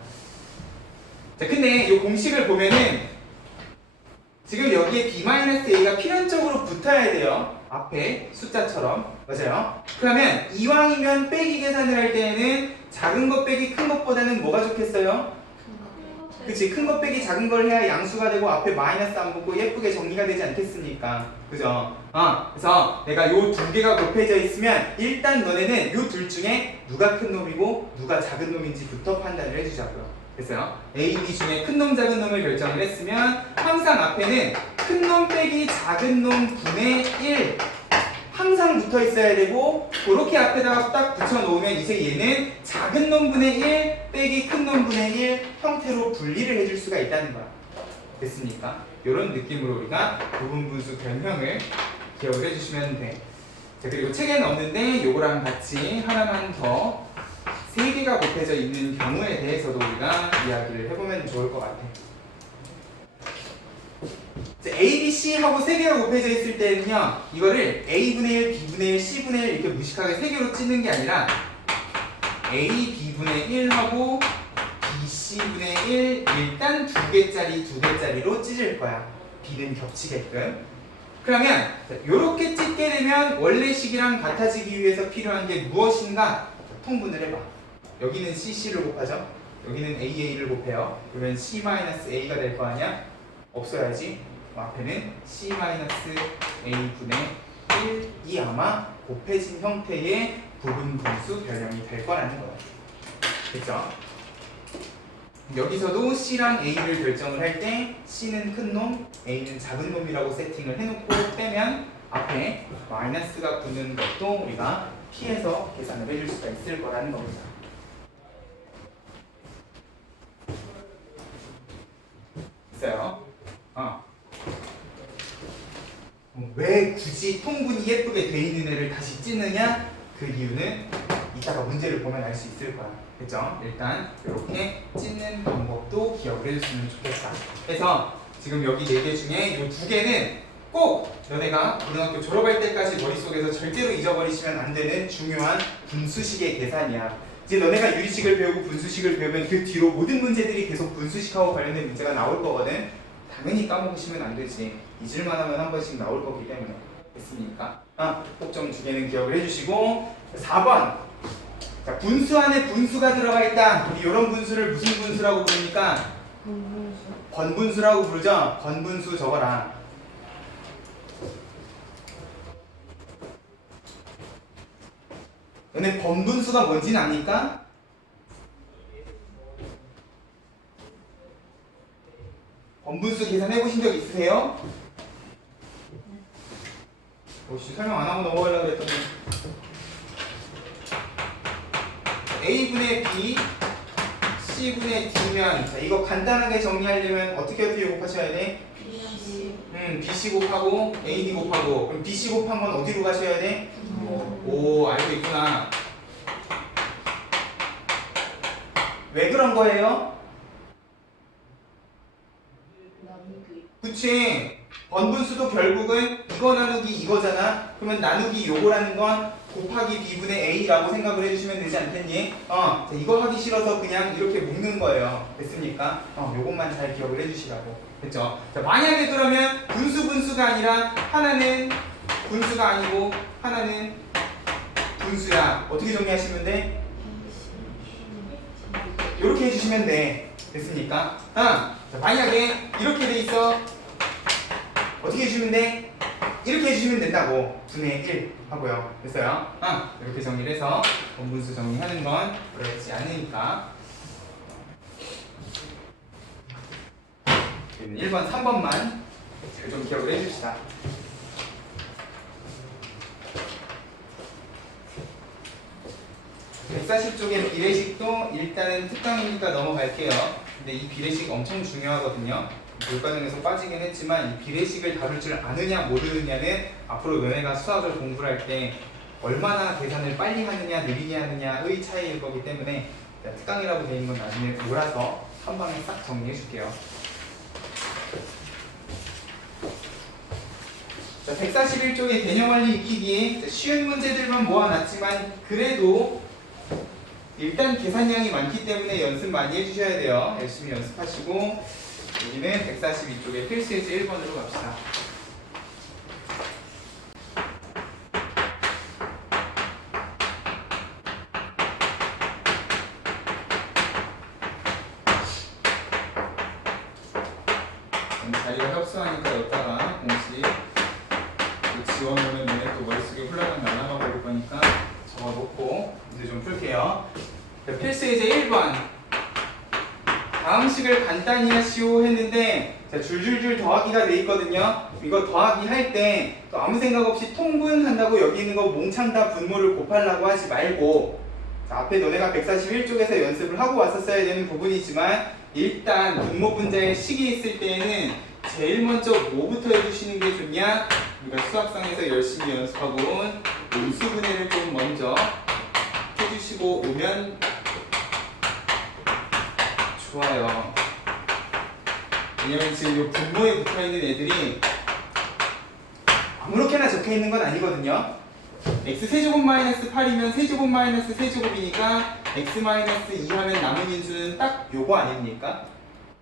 자, 근데 이 공식을 보면은 지금 여기에 B-A가 필연적으로 붙어야 돼요. 앞에 숫자처럼. 맞아요? 그러면 이왕이면 빼기 계산을 할 때에는 작은 것 빼기 큰 것보다는 뭐가 좋겠어요? 그치, 큰 것 빼기 작은 걸 해야 양수가 되고 앞에 마이너스 안 붙고 예쁘게 정리가 되지 않겠습니까? 그죠? 그래서 내가 요 두 개가 곱해져 있으면 일단 너네는 요 둘 중에 누가 큰 놈이고 누가 작은 놈인지부터 판단을 해주자고요. 됐어요? A, B 중에 큰 놈, 작은 놈을 결정을 했으면 항상 앞에는 큰 놈 빼기 작은 놈 분의 1 항상 붙어 있어야 되고 그렇게 앞에다가 딱 붙여 놓으면 이제 얘는 작은 놈분의 1 빼기 큰 놈분의 1 형태로 분리를 해줄 수가 있다는 거야. 됐습니까? 이런 느낌으로 우리가 부분분수 변형을 기억을 해주시면 돼. 자, 그리고 책에는 없는데 요거랑 같이 하나만 더 3개가 곱해져 있는 경우에 대해서도 우리가 이야기를 해보면 좋을 것 같아. A, B, C 하고 3개가 곱해져 있을 때는요 이거를 A분의 1, B분의 1, C분의 1 이렇게 무식하게 3개로 찢는 게 아니라 A, B분의 1 하고 B, C분의 1 일단 2개짜리로 찢을 거야. B는 겹치게끔. 그러면 이렇게 찢게 되면 원래 식이랑 같아지기 위해서 필요한 게 무엇인가? 통분을 해봐. 여기는 CC를 곱하죠. 여기는 AA를 곱해요. 그러면 C-A가 될 거 아니야? 없어야지. 앞에는 C-A분의 1이 아마 곱해진 형태의 부분분수 변형이 될 거라는 거예요. 됐죠? 여기서도 C랑 A를 결정을 할 때 C는 큰 놈, A는 작은 놈이라고 세팅을 해놓고 빼면 앞에 마이너스가 붙는 것도 우리가 피해서 계산을 해줄 수가 있을 거라는 겁니다. 있어요? 왜 굳이 통분이 예쁘게 돼 있는 애를 다시 찢느냐? 그 이유는 이따가 문제를 보면 알 수 있을 거야. 그죠? 일단 이렇게 찢는 방법도 기억을 해줬으면 좋겠다. 그래서 지금 여기 4개 중에 이 2개는 꼭 너네가 고등학교 졸업할 때까지 머릿속에서 절대로 잊어버리시면 안 되는 중요한 분수식의 계산이야. 이제 너네가 유리식을 배우고 분수식을 배우면 그 뒤로 모든 문제들이 계속 분수식하고 관련된 문제가 나올 거거든. 당연히 까먹으시면 안 되지. 잊을만 하면 한 번씩 나올 거기 때문에. 됐습니까? 꼭 좀 2개는 기억을 해주시고 4번. 자, 분수 안에 분수가 들어가 있다. 우리 이런 분수를 무슨 분수라고 부르니까 분수. 번분수라고 부르죠. 번분수 적어라. 너네 번분수가 뭔지는 압니까? 번분수 계산해 보신 적 있으세요? 혹시 설명 안 하고 넘어가려고 그랬더니 A분의 B, C분의 D면 자, 이거 간단하게 정리하려면 어떻게 곱하셔야 돼? BC 곱하고 AD 곱하고 그럼 BC 곱한 건 어디로 가셔야 돼? 오, 알고 있구나. 왜 그런 거예요? 나누기. 그치? 번분수도 결국은 이거 나누기 이거잖아. 그러면 나누기 요거라는 건 곱하기 B분의 A라고 생각을 해주시면 되지 않겠니? 자, 이거 하기 싫어서 그냥 이렇게 묶는 거예요. 됐습니까? 요것만 잘 기억을 해주시라고. 됐죠? 자, 만약에 그러면 분수가 아니라 하나는 분수가 아니고 하나는 분수야. 어떻게 정리하시면 돼? 이렇게 해주시면 돼. 됐습니까? 자, 만약에 이렇게 돼 있어. 어떻게 해주시면 돼? 이렇게 해주시면 된다고. 분의 1 하고요. 됐어요? 이렇게 정리를 해서 원분수 정리하는 건 어렵지 않으니까. 1번, 3번만 잘 좀 기억을 해줍시다. (140쪽의) 비례식도 일단은 특강이니까 넘어갈게요. 근데 이 비례식 엄청 중요하거든요. 교과정에서 빠지긴 했지만 이 비례식을 다룰 줄 아느냐 모르느냐는 앞으로 너네가 수학을 공부를 할 때 얼마나 계산을 빨리 하느냐 느리게 하느냐의 차이일 거기 때문에 특강이라고 되어 있는 건 나중에 몰아서 한 방에 싹 정리해 줄게요. 자, 141쪽의 개념원리 익히기에 쉬운 문제들만 모아놨지만 그래도 일단 계산량이 많기 때문에 연습 많이 해주셔야 돼요. 열심히 연습하시고 여기는 142쪽의 필수예제 1번으로 갑시다. 자리가 협소하니까 여기다가 공식 지워놓으면 너네 또 머릿속에 훌라락 날아가 버릴 거니까 적어놓고 이제 좀 풀게요. 필수예제 1번. 다음 식을 간단히 하시오 했는데 자, 줄줄줄 더하기가 돼 있거든요. 이거 더하기 할 때 또 아무 생각 없이 통분한다고 여기 있는 거 몽창 다 분모를 곱하려고 하지 말고 자, 앞에 너네가 141쪽에서 연습을 하고 왔었어야 되는 부분이지만 일단 분모 분자의 식이 있을 때에는 제일 먼저 뭐부터 해주시는 게 좋냐? 우리가 수학상에서 열심히 연습하고 온 음수분해를 좀 먼저 해주시고 오면 좋아요. 왜냐면 지금 이 분모에 붙어있는 애들이 아무렇게나 적혀있는 건 아니거든요. x세제곱 마이너스 8이면 세제곱 마이너스 세제곱이니까 x 마이너스 2 하면 남은 인수는 딱 요거 아닙니까?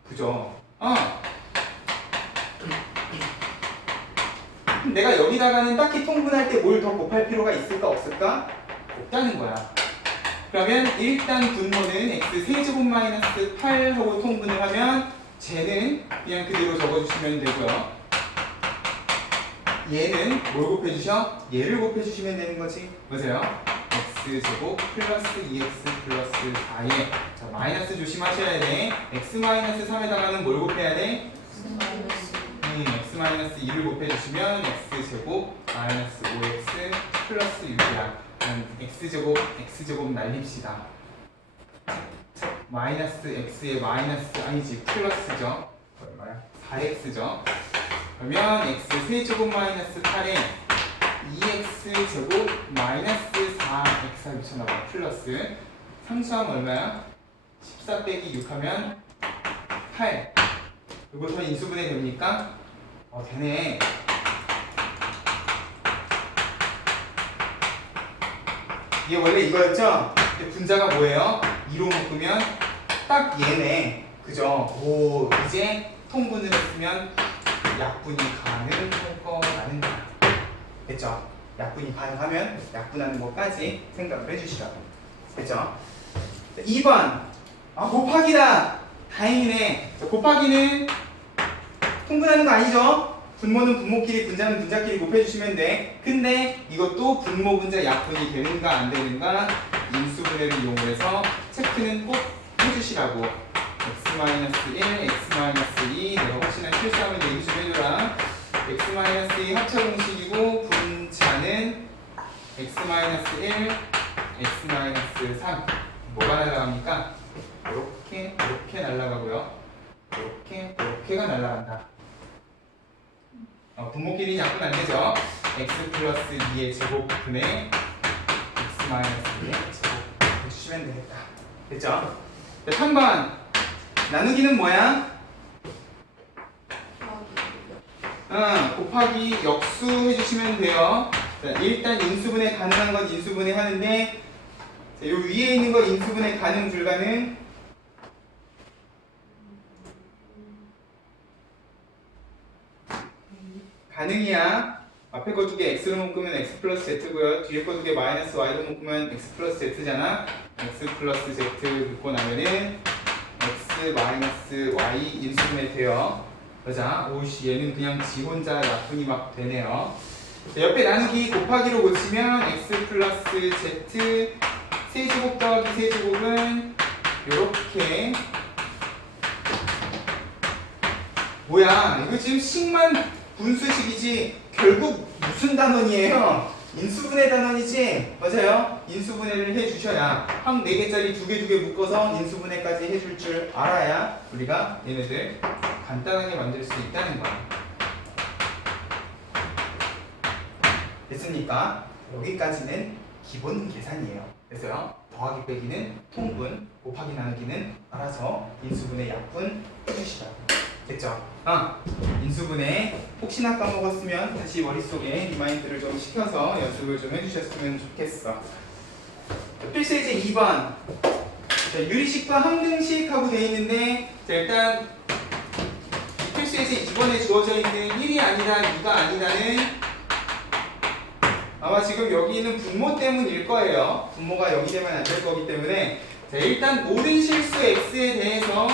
그죠? 내가 여기다가는 딱히 통분할 때 뭘 더 곱할 필요가 있을까 없을까? 없다는 거야. 그러면 일단 분모는 x 세제곱 마이너스 8하고 통분을 하면 쟤는 그냥 그대로 적어주시면 되고요. 얘는 뭘 곱해주셔? 얘를 곱해주시면 되는 거지. 맞아요? x제곱 플러스 2x 플러스 4에 자, 마이너스 조심하셔야 돼. x 마이너스 3에다가는 뭘 곱해야 돼? x 마이너스 2를 곱해주시면 x제곱 마이너스 5x 플러스 6이야. x제곱 날립시다. 마이너스 x에 마이너스 아니지 플러스죠. 얼마야? 4x죠. 그러면 x 세제곱 마이너스 8에 2x 제곱 마이너스 4x 합쳐나가 플러스 상수하면 얼마야? 14 빼기 6 하면 8. 이거 더 인수분해 됩니까? 되네. 이게 원래 이거였죠? 근데 분자가 뭐예요? 2로 묶으면 딱 얘네. 그죠? 오, 이제 통분을 했으면 약분이 가능할 거라는 거야. 됐죠? 약분이 가능하면 약분하는 것까지 생각을 해주시라고. 됐죠? 2번. 곱하기다. 다행이네. 자, 곱하기는 통분하는 거 아니죠? 분모는 분모끼리, 분자는 분자끼리 곱해주시면 돼. 근데 이것도 분모, 분자, 약분이 되는가 안 되는가 인수분해를 이용해서 체크는 꼭 해주시라고. x-1, x-2 내가 혹시나 실수하면 얘기 좀 해줘라. x-2 합차 공식이고 분자는 x-1, x-3 뭐가 날아갑니까? 이렇게 날아가고요. 이렇게가 날아간다. 분모끼리 약분 안 되죠? x 플러스 2의 제곱분의 x 마이너스 2의 제곱 해주시면 되겠다. 됐죠? 3번 나누기는 뭐야? 곱하기 역수 해주시면 돼요. 자, 일단 인수분해 가능한 건 인수분해 하는데 자, 요 위에 있는 거 인수분해 가능 불가능? 가능이야. 앞에 거 두 개 x로 묶으면 x 플러스 z고요. 뒤에 거 두 개 마이너스 y로 묶으면 x 플러스 z잖아. x 플러스 z 묶고 나면은 x 마이너스 y 인수분해 돼요. 그러자 오이씨 얘는 그냥 지 혼자 약분이 막 되네요. 자, 옆에 나누기 곱하기로 고치면 x 플러스 z 세제곱 더하기 세제곱은 요렇게 뭐야 이거 지금 식만 분수식이지 결국 무슨 단원이에요? 인수분해 단원이지? 맞아요? 인수분해를 해주셔야 항 4개짜리 2개 묶어서 인수분해까지 해줄 줄 알아야 우리가 얘네들 간단하게 만들 수 있다는 거야. 됐습니까? 여기까지는 기본 계산이에요. 그래서요 더하기 빼기는 통분, 곱하기 나누기는 알아서 인수분해 약분 해주시라고. 됐죠? 인수분해 혹시나 까먹었으면 다시 머릿속에 리마인드를 좀 시켜서 연습을 좀 해주셨으면 좋겠어. 필수예제 2번. 자, 유리식과 항등식 하고 되어 있는데 자, 일단 필수예제 2번에 주어져 있는 1이 아니라 2가 아니라는 아마 지금 여기 있는 분모 때문일 거예요. 분모가 여기 되면 안 될 거기 때문에 자, 일단 모든 실수 x에 대해서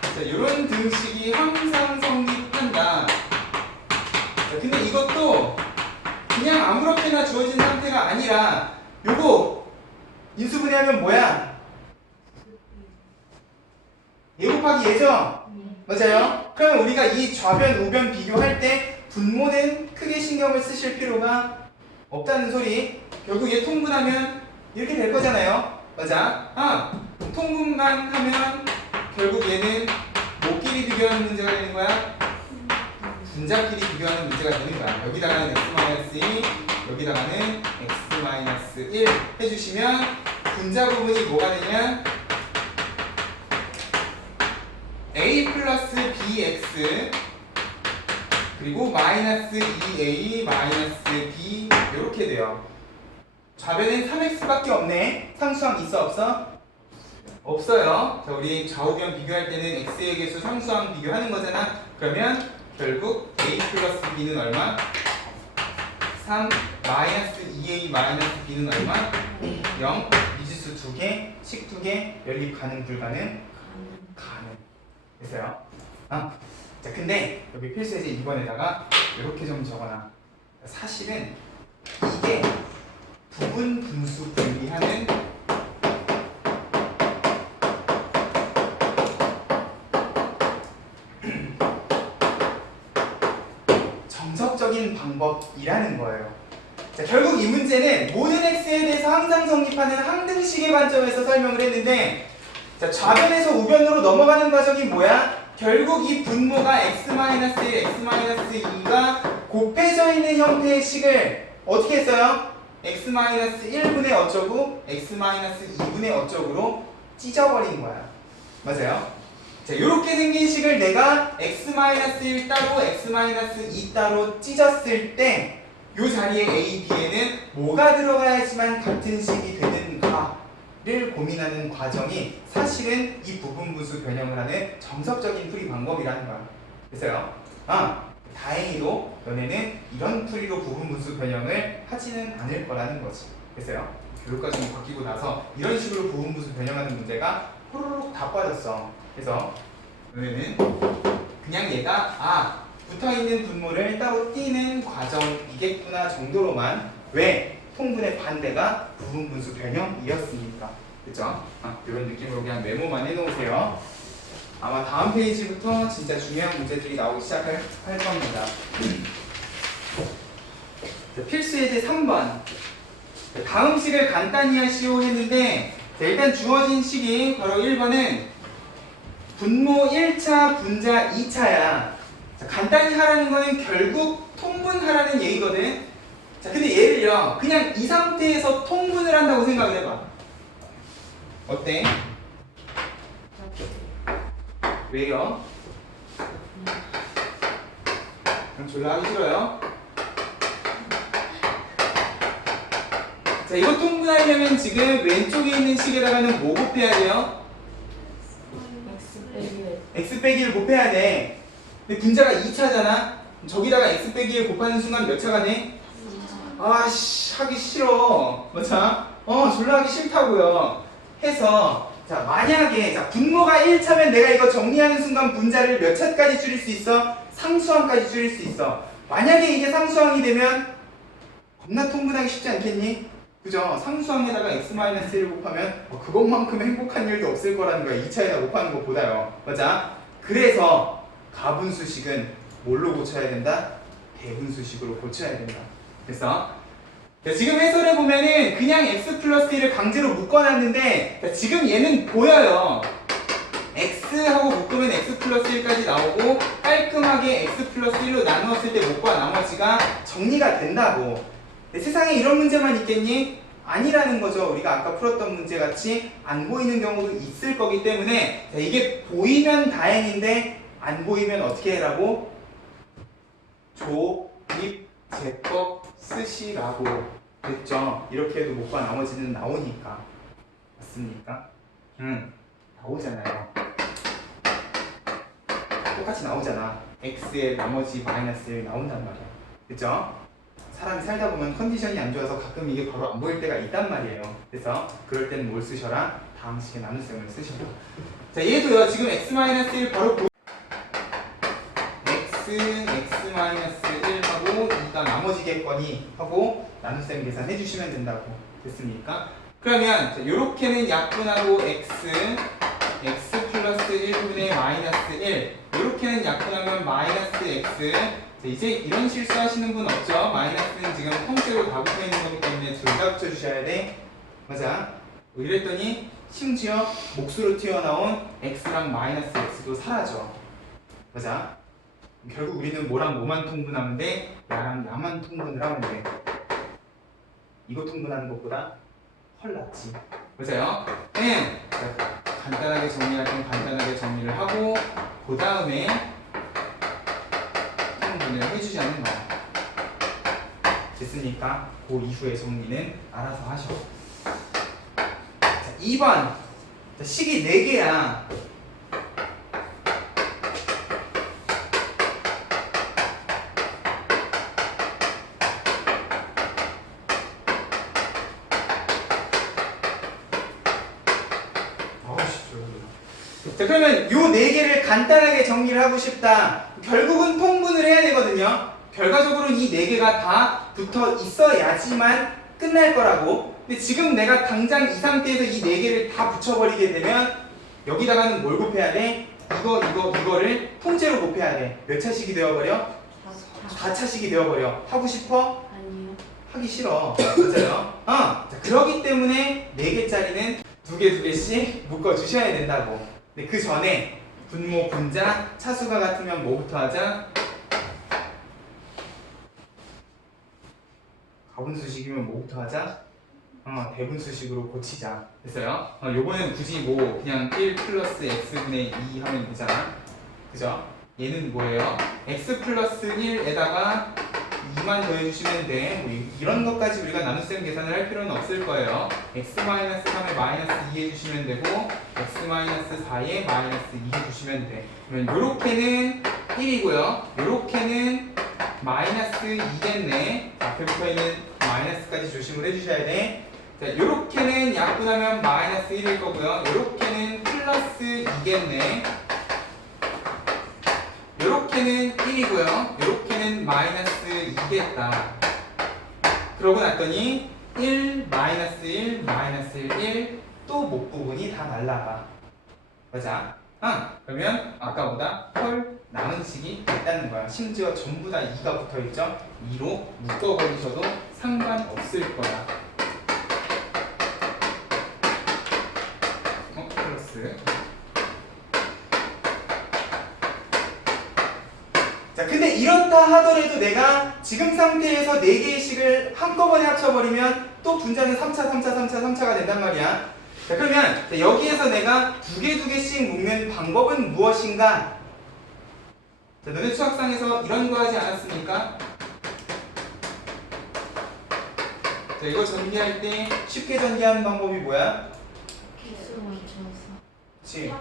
자, 이런 등식이 항상 성립한다. 자, 근데 이것도 그냥 아무렇게나 주어진 상태가 아니라 요거 인수분해하면 뭐야? 얘 곱하기 얘죠? 맞아요? 그러면 우리가 이 좌변, 우변 비교할 때 분모는 크게 신경을 쓰실 필요가 없다는 소리. 결국 얘 통분하면 이렇게 될 거잖아요. 맞아? 통분만 하면 결국 얘는 뭐끼리 비교하는 문제가 되는 거야? 분자끼리 비교하는 문제가 되는 거야. 여기다가는 x-2, 여기다가는 x-1 해주시면 분자 부분이 뭐가 되냐? a 플러스 bx 그리고 마이너스 2a 마이너스 b 이렇게 돼요. 좌변엔 3x밖에 없네. 상수항 있어 없어? 없어요. 자, 우리 좌우변 비교할 때는 x의 개수 상수항 비교하는 거잖아. 그러면 결국 a 플러스 b는 얼마? 3 마이너스 2a 마이너스 b는 얼마? 0 미지수 2개, 식 2개, 연립 가능 불가능? 가능. 됐어요? 자, 근데 여기 필수예제 2번에다가 이렇게 좀 적어놔. 사실은 이게 부분 분수 분리하는 정석적인 방법이라는 거예요. 자, 결국 이 문제는 모든 x에 대해서 항상 성립하는 항등식의 관점에서 설명을 했는데 자, 좌변에서 우변으로 넘어가는 과정이 뭐야? 결국 이 분모가 x-1, x-2가 곱해져 있는 형태의 식을 어떻게 써요? x-1분의 어쩌고 x-2분의 어쩌고로 찢어버린 거야. 맞아요? 자, 이렇게 생긴 식을 내가 x-1 따로 x-2 따로 찢었을 때 이 자리에 a, b에는 뭐가 들어가야지만 같은 식이 되는가를 고민하는 과정이 사실은 이 부분분수 변형을 하는 정석적인 풀이 방법이라는 거야. 그래서요. 다행히도 너네는 이런 풀이로 부분분수 변형을 하지는 않을 거라는 거지. 그래서요. 교육과정이 바뀌고 나서 이런 식으로 부분분수 변형하는 문제가 호로록 다 빠졌어. 그래서 너네는 그냥 얘가 붙어있는 분모를 따로 띄는 과정이겠구나 정도로만 왜? 통분의 반대가 부분분수 변형이었으니까. 그쵸? 이런 느낌으로 그냥 메모만 해놓으세요. 아마 다음 페이지부터 진짜 중요한 문제들이 나오기 시작할 겁니다. 필수 예제 3번. 다음 식을 간단히 하시오 했는데 일단 주어진 식이 바로 1번은 분모 1차, 분자 2차야. 자, 간단히 하라는 거는 결국 통분하라는 얘기거든. 자, 근데 얘를요, 그냥 이 상태에서 통분을 한다고 생각을 해봐. 어때? 왜요? 그럼 졸라 하기 싫어요? 자, 이거 통분하려면 지금 왼쪽에 있는 식에다가는 뭐 곱해야 돼요? x 빼기 1 곱해야 돼. 근데 분자가 2차잖아? 저기다가 x 빼기 1 곱하는 순간 몇 차가 돼? 아씨, 하기 싫어. 뭐자? 졸라 하기 싫다고요. 해서 자, 만약에 분모가 1차면 내가 이거 정리하는 순간 분자를 몇 차까지 줄일 수 있어? 상수항까지 줄일 수 있어. 만약에 이게 상수항이 되면 겁나 통분하기 쉽지 않겠니? 그죠? 상수항에다가 x-1을 곱하면 그것만큼 행복한 일도 없을 거라는 거야. 2차에다 곱하는 것보다요. 맞아? 그래서 가분수식은 뭘로 고쳐야 된다? 대분수식으로 고쳐야 된다. 됐어? 지금 해설해 보면은 그냥 x 플러스 1을 강제로 묶어놨는데 지금 얘는 보여요. x하고 묶으면 x 플러스 1까지 나오고 깔끔하게 x 플러스 1로 나누었을 때 못과 나머지가 정리가 된다고. 근데 세상에 이런 문제만 있겠니? 아니라는 거죠. 우리가 아까 풀었던 문제 같이 안 보이는 경우도 있을 거기 때문에 이게 보이면 다행인데 안 보이면 어떻게 해라고? 조립제법 쓰시라고 됐죠? 이렇게 해도 못과 나머지는 나오니까. 맞습니까? 나오잖아요. 똑같이 나오잖아. x의 나머지 마이너스 1 나온단 말이야. 그쵸? 사람이 살다 보면 컨디션이 안 좋아서 가끔 이게 바로 안 보일 때가 있단 말이에요. 그래서 그럴 때는 뭘 쓰셔라? 다음 식의 나눗셈을 쓰셔라. 자, 얘도요. 지금 x-1 바로 x-1 하고 2가 나머지겠거니 하고 나눗셈 계산해 주시면 된다고. 됐습니까? 그러면 요렇게는 약분하고 x 플러스 1분의 마이너스 1 요렇게는 약분하면 마이너스 x. 자, 이제 이런 실수하시는 분 없죠? 마이너스는 지금 통째로 다 붙어 있는 거기 때문에 둘 다 붙여주셔야 돼. 맞아. 이랬더니 심지어 몫으로 튀어나온 x랑 마이너스 x도 사라져. 맞아. 결국 우리는 뭐랑 뭐만 통분하면 돼? 야랑 야만 통분을 하면 돼. 이거 통분하는 것보다 헐 낫지. 맞아요? 네. 자, 간단하게 정리할 건 간단하게 정리를 하고 그 다음에 통분을 해주자는 거야. 됐습니까? 그 이후의 정리는 알아서 하셔. 자, 2번. 자, 식이 4개야. 자, 그러면 요 4개를 간단하게 정리를 하고 싶다. 결국은 통분을 해야 되거든요. 결과적으로는 이 4개가 다 붙어 있어야지만 끝날 거라고. 근데 지금 내가 당장 이 상태에서 이 4개를 다 붙여버리게 되면 여기다가는 뭘 곱해야 돼? 이거를 통째로 곱해야 돼. 몇 차식이 되어버려? 4차식이 되어버려. 하고 싶어? 아니요. 하기 싫어. 맞아요? 자, 그러기 때문에 4개짜리는 2개, 2개씩 묶어주셔야 된다고. 근데 그 전에 분모 분자 차수가 같으면 뭐부터 하자? 가분수식이면 뭐부터 하자? 대분수식으로 고치자. 됐어요? 요거는 굳이 뭐 그냥 1 플러스 x분의 2 하면 되잖아. 그죠? 얘는 뭐예요? x 플러스 1에다가 2만 더해주시면 돼. 뭐 이런 것까지 우리가 나눗셈 계산을 할 필요는 없을 거예요. x-3에 마이너스 2 해주시면 되고 x-4에 마이너스 2 해주시면 돼. 그러면 요렇게는 1이고요. 요렇게는 마이너스 2겠네. 앞에 붙어있는 마이너스까지 조심을 해주셔야 돼. 자, 요렇게는 약분하면 마이너스 1일 거고요. 요렇게는 플러스 2겠네. 요렇게는 1이고요. 요렇게는 마이너스 2겠다. 그러고 났더니 1, 마이너스 1, 마이너스 1, 또 목 부분이 다 날라가. 맞아? 그러면 아까보다 헐 남은 식이 있다는 거야. 심지어 전부 다 2가 붙어있죠? 2로 묶어버리셔도 상관없을 거야. 플러스. 자, 근데 이렇다 하더라도 내가 지금 상태에서 4개의 식을 한꺼번에 합쳐버리면 또 분자는 3차 가 된단 말이야. 자, 그러면 여기에서 내가 2개씩 묶는 방법은 무엇인가? 자, 너네 수학상에서 이런 거 하지 않았습니까? 자, 이거 전개할 때 쉽게 전개하는 방법이 뭐야? 개수 맞춰서. 그치?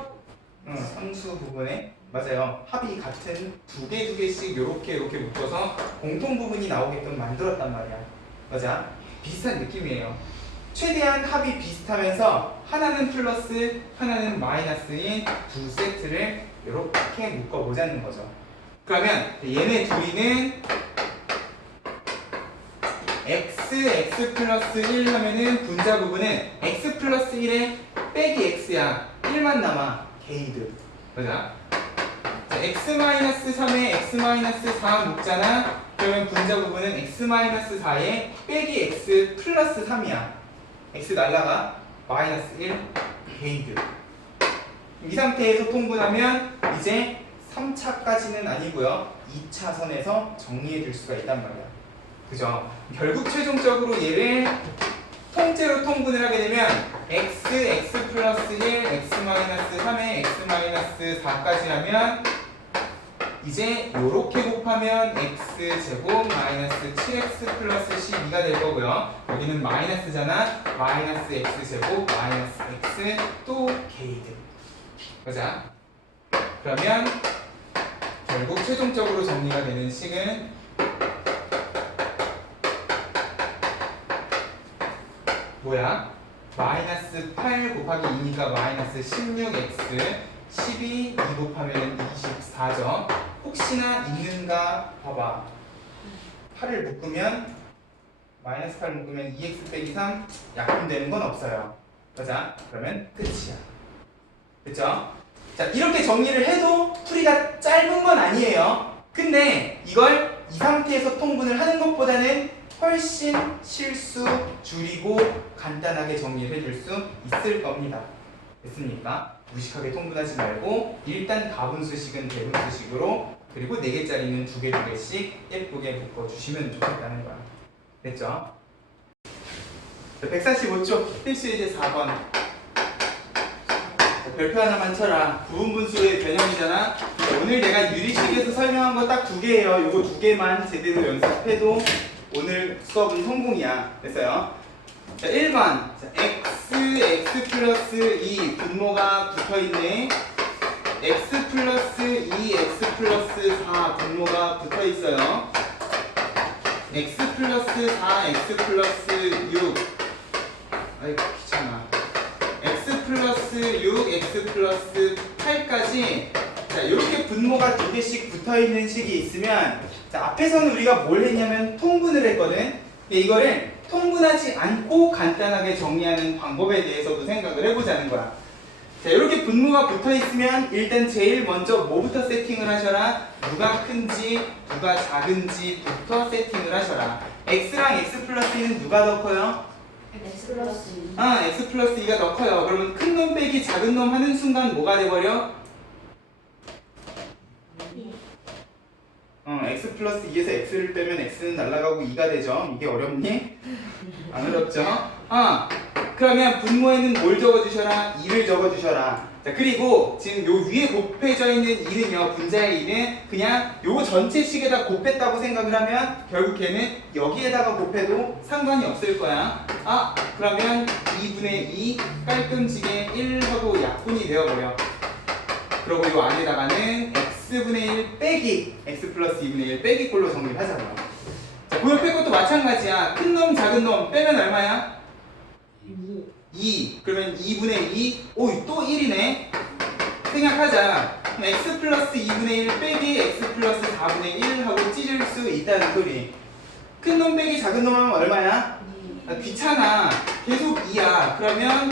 상수 부분에 맞아요. 합이 같은 2개씩 요렇게 묶어서 공통 부분이 나오게끔 만들었단 말이야. 맞아? 비슷한 느낌이에요. 최대한 합이 비슷하면서 하나는 플러스, 하나는 마이너스인 두 세트를 이렇게 묶어보자는 거죠. 그러면 얘네 둘이는 x 플러스 1 하면은 분자 부분은 x 플러스 1에 빼기 x야. 1만 남아. 게이드. 맞아? 자, x-3에 x-4 묶잖아. 그러면 분자 부분은 x-4에 빼기 x 플러스 3이야. x 날라가 마이너스 1 게이드. 이 상태에서 통분하면 이제 3차까지는 아니고요. 2차선에서 정리해 줄 수가 있단 말이야. 그죠? 결국 최종적으로 얘를 통째로 통분을 하게 되면 x 플러스 1, x-3에 x-4까지 하면 이제 요렇게 곱하면 x제곱 마이너스 7x 플러스 12가 될 거고요. 여기는 마이너스잖아. 마이너스 x제곱 마이너스 x 또 게이드. 보자. 그러면 결국 최종적으로 정리가 되는 식은 뭐야? 마이너스 8 곱하기 2니까 마이너스 16x 12, 2 곱하면 24죠. 혹시나 있는가 봐봐. 8을 묶으면 마이너스 8 묶으면 2x 빼기 3 약분되는 건 없어요. 맞아? 그러면 끝이야. 그쵸? 자, 이렇게 정리를 해도 풀이가 짧은 건 아니에요. 근데 이걸 이 상태에서 통분을 하는 것보다는 훨씬 실수 줄이고 간단하게 정리를 해줄 수 있을 겁니다. 됐습니까? 무식하게 통분하지 말고 일단 가분수식은 대분수식으로 그리고 4개짜리는 2개씩 예쁘게 묶어주시면 좋겠다는 거야. 됐죠? 145쪽 필수 예제 4번. 별표 하나만 쳐라. 부분분수의 개념이잖아. 오늘 내가 유리식에서 설명한 거 딱 2개예요. 요거 2개만 제대로 연습해도 오늘 수업은 성공이야. 됐어요? 자, 1번. 자, x 플러스 2 분모가 붙어있네. x 플러스 2, x 플러스 4 분모가 붙어있어요. x 플러스 4, x 플러스 6. 아이고, 귀찮아. x 플러스 6, x 플러스 8까지 자, 이렇게 분모가 2개씩 붙어있는 식이 있으면 자, 앞에서는 우리가 뭘 했냐면 통분을 했거든. 근데 이거를 통분하지 않고 간단하게 정리하는 방법에 대해서도 생각을 해보자는 거야. 자, 이렇게 분모가 붙어있으면 일단 제일 먼저 뭐부터 세팅을 하셔라? 누가 큰지 누가 작은지부터 세팅을 하셔라. x랑 x 플러스 2는 누가 더 커요? x 플러스 2. x 플러스 2가 더 커요. 그러면 큰 놈 빼기 작은 놈 하는 순간 뭐가 돼버려? x 플러스 2에서 x를 빼면 x는 날아가고 2가 되죠. 이게 어렵니? 안 어렵죠? 그러면 분모에는 뭘 적어주셔라? 2를 적어주셔라. 자, 그리고 지금 요 위에 곱해져 있는 2는요, 분자의 2는 그냥 요 전체식에다 곱했다고 생각을 하면 결국 걔는 여기에다가 곱해도 상관이 없을 거야. 그러면 2분의 2 깔끔지게 1하고 약분이 되어버려. 그리고 요 안에다가는 x분의 1 빼기 x 플러스 2분의 1 빼기 꼴로 정리를 하자고요. 자, 그 옆에 것도 마찬가지야. 큰 놈 작은 놈 빼면 얼마야? 2. 그러면 2분의 2. 오, 또 1이네. 생각하자. 그럼 x 플러스 2분의 1 빼기 x 플러스 4분의 1 하고 찢을 수 있다는 소리. 큰 놈 빼기 작은 놈 하면 얼마야? 귀찮아. 계속 2야. 그러면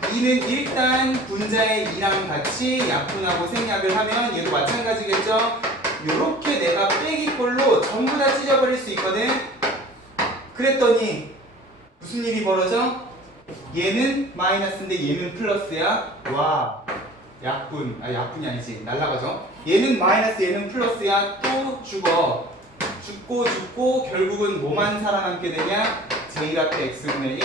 2는 일단 분자의 2랑 같이 약분하고 생략을 하면 얘도 마찬가지겠죠? 요렇게 내가 빼기꼴로 전부 다 찢어버릴 수 있거든? 그랬더니 무슨 일이 벌어져? 얘는 마이너스인데 얘는 플러스야? 와, 약분이 아니지, 날라가죠? 얘는 마이너스 얘는 플러스야. 또 죽고 결국은 뭐만 살아남게 되냐? 제일 앞에 x분의 1,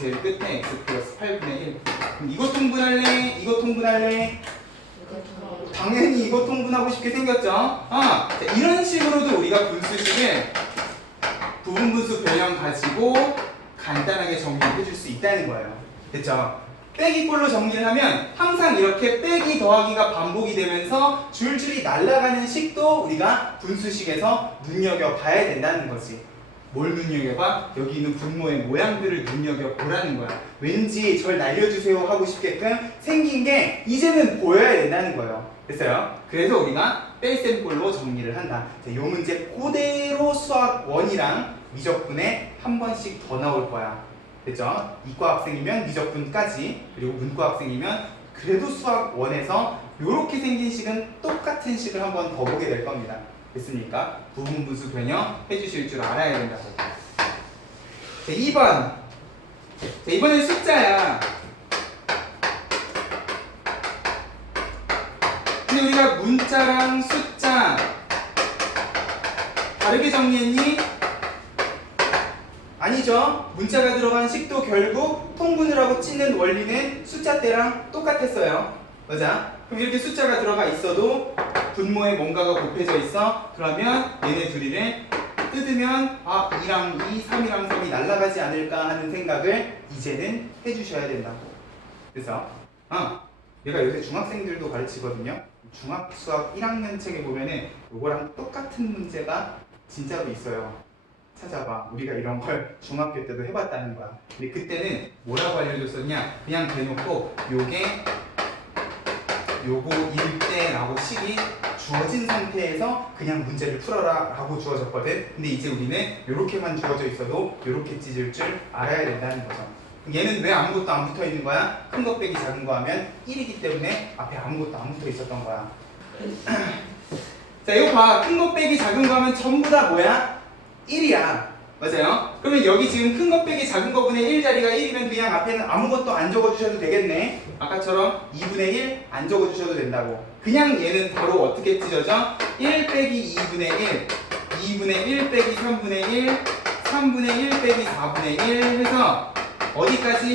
제일 끝에 x 플러스 8분의 1. 그럼 이거 통분할래? 이거 통분할래? 당연히 이거 통분하고 싶게 생겼죠? 자, 이런 식으로도 우리가 분수식을 부분분수 변형 가지고 간단하게 정리해 줄 수 있다는 거예요. 됐죠? 빼기꼴로 정리를 하면 항상 이렇게 빼기 더하기가 반복이 되면서 줄줄이 날아가는 식도 우리가 분수식에서 눈여겨봐야 된다는 거지. 뭘 눈여겨봐? 여기 있는 분모의 모양들을 눈여겨보라는 거야. 왠지 절 날려주세요 하고 싶게끔 생긴 게 이제는 보여야 된다는 거예요. 됐어요? 그래서 우리가 뺄셈꼴로 정리를 한다. 자, 요 문제 그대로 수학 1이랑 미적분에 한 번씩 더 나올 거야. 됐죠? 이과 학생이면 미적분까지, 그리고 문과 학생이면 그래도 수학 1에서 요렇게 생긴 식은 똑같은 식을 한 번 더 보게 될 겁니다. 됐습니까? 부분분수 변형 해주실 줄 알아야 된다고. 자, 2번. 자, 이번엔 숫자야. 근데 우리가 문자랑 숫자 다르게 정리했니? 아니죠. 문자가 들어간 식도 결국 통분을 하고 찢는 원리는 숫자 때랑 똑같았어요. 맞아? 그럼 이렇게 숫자가 들어가 있어도 분모에 뭔가가 곱해져 있어. 그러면 얘네 둘이를 뜯으면 2랑 2, 3이랑 3이 날아가지 않을까 하는 생각을 이제는 해주셔야 된다고. 그래서 내가 요새 중학생들도 가르치거든요. 중학 수학 1학년 책에 보면은 요거랑 똑같은 문제가 진짜로 있어요. 찾아봐. 우리가 이런 걸 중학교 때도 해봤다는 거야. 근데 그때는 뭐라고 알려줬었냐? 그냥 대놓고 요거 일대라고 식이 주어진 상태에서 그냥 문제를 풀어라 라고 주어졌거든. 근데 이제 우리는 요렇게만 주어져 있어도 요렇게 찢을 줄 알아야 된다는 거죠. 얘는 왜 아무것도 안 붙어 있는 거야? 큰 거 빼기 작은 거 하면 1이기 때문에 앞에 아무것도 안 붙어 있었던 거야. 자, 이거 봐. 큰 거 빼기 작은 거 하면 전부 다 뭐야? 1이야. 맞아요? 그러면 여기 지금 큰 거 빼기 작은 거분의 1 자리가 1이면 그냥 앞에는 아무것도 안 적어주셔도 되겠네. 아까처럼 2분의 1 안 적어주셔도 된다고. 그냥 얘는 바로 어떻게 찢어져? 1 빼기 2분의 1, 2분의 1 빼기 3분의 1, 3분의 1 빼기 4분의 1 해서 어디까지?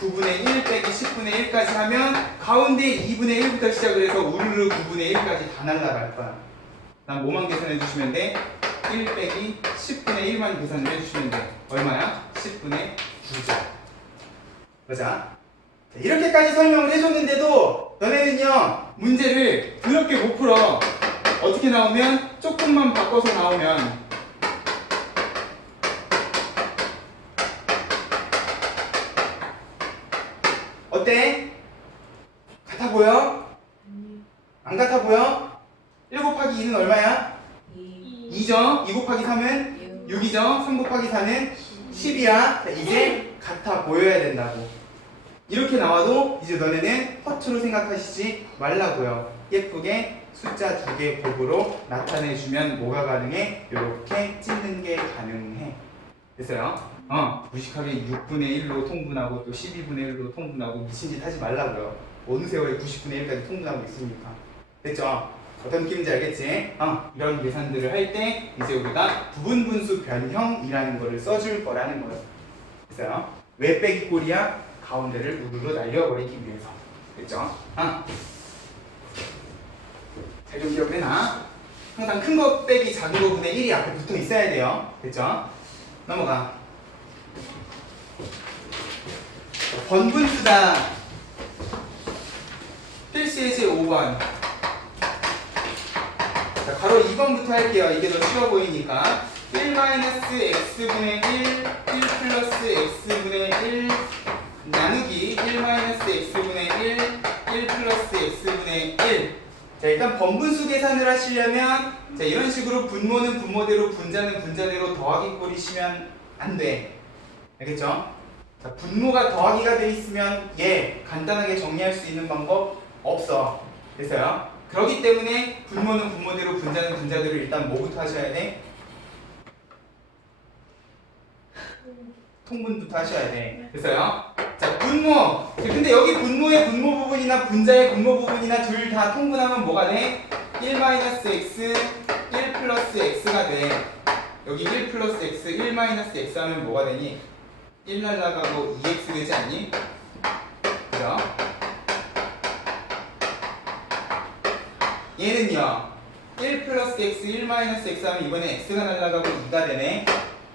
9분의 1 빼기 10분의 1까지 하면 가운데 2분의 1부터 시작을 해서 우르르 9분의 1까지 다 날라갈 거야. 난 뭐만 계산해 주시면 돼? 1 빼기 10분의 1만 계산을 해주시면 돼. 얼마야? 10분의 9죠. 맞아? 자, 이렇게까지 설명을 해줬는데도 너네는요 문제를 그렇게 못 풀어. 어떻게 나오면 조금만 바꿔서 나오면 어때? 같아 보여? 안 같아 보여? 1 곱하기 2는 얼마야? 2죠? 2 곱하기 3은 6이죠? 3 곱하기 4는 10이야. 자, 이제 같아 보여야 된다고. 이렇게 나와도 이제 너네는 허투루 생각하시지 말라고요. 예쁘게 숫자 2개 곱으로 나타내주면 뭐가 가능해? 이렇게 찢는 게 가능해. 됐어요? 무식하게 6분의 1로 통분하고 또 12분의 1로 통분하고 미친 짓 하지 말라고요. 어느 세월에 90분의 1까지 통분하고 있습니까? 됐죠? 어떤 느낌인지 알겠지? 이런 계산들을 할 때 이제 우리가 부분분수 변형이라는 거를 써줄 거라는 거예요. 그래서 왜 빼기 꼴이야? 가운데를 우르르 날려버리기 위해서. 됐죠? 잘 좀 기억되나? 항상 큰 거 빼기 작은 거분의 1이 앞에 붙어 있어야 돼요. 됐죠? 넘어가. 번분수다. 필수 예제 5번. 자, 바로 2번부터 할게요. 이게 더 쉬워 보이니까. 1-x분의 1, 1 플러스 x분의 1 나누기 1-x분의 1, 1 플러스 x분의 1. 자, 일단 번분수 계산을 하시려면 자, 이런 식으로 분모는 분모대로 분자는 분자대로 더하기 꼴이시면 안 돼. 알겠죠? 자, 분모가 더하기가 돼 있으면 얘 간단하게 정리할 수 있는 방법 없어. 그래서요. 그렇기 때문에 분모는 분모대로 분자는 분자대로 일단 뭐부터 하셔야 돼? 통분부터 하셔야 돼. 그래서요. 자, 분모. 근데 여기 분모의 분모 부분이나 분자의 분모 부분이나 둘 다 통분하면 뭐가 돼? 1-x, 1 플러스 x가 돼. 여기 1 플러스 x, 1-x 하면 뭐가 되니? 1 날라가고 2x 되지 않니? 그죠? 얘는요. 1 플러스 x, 1-x 하면 이번에 x가 날라가고 2가 되네.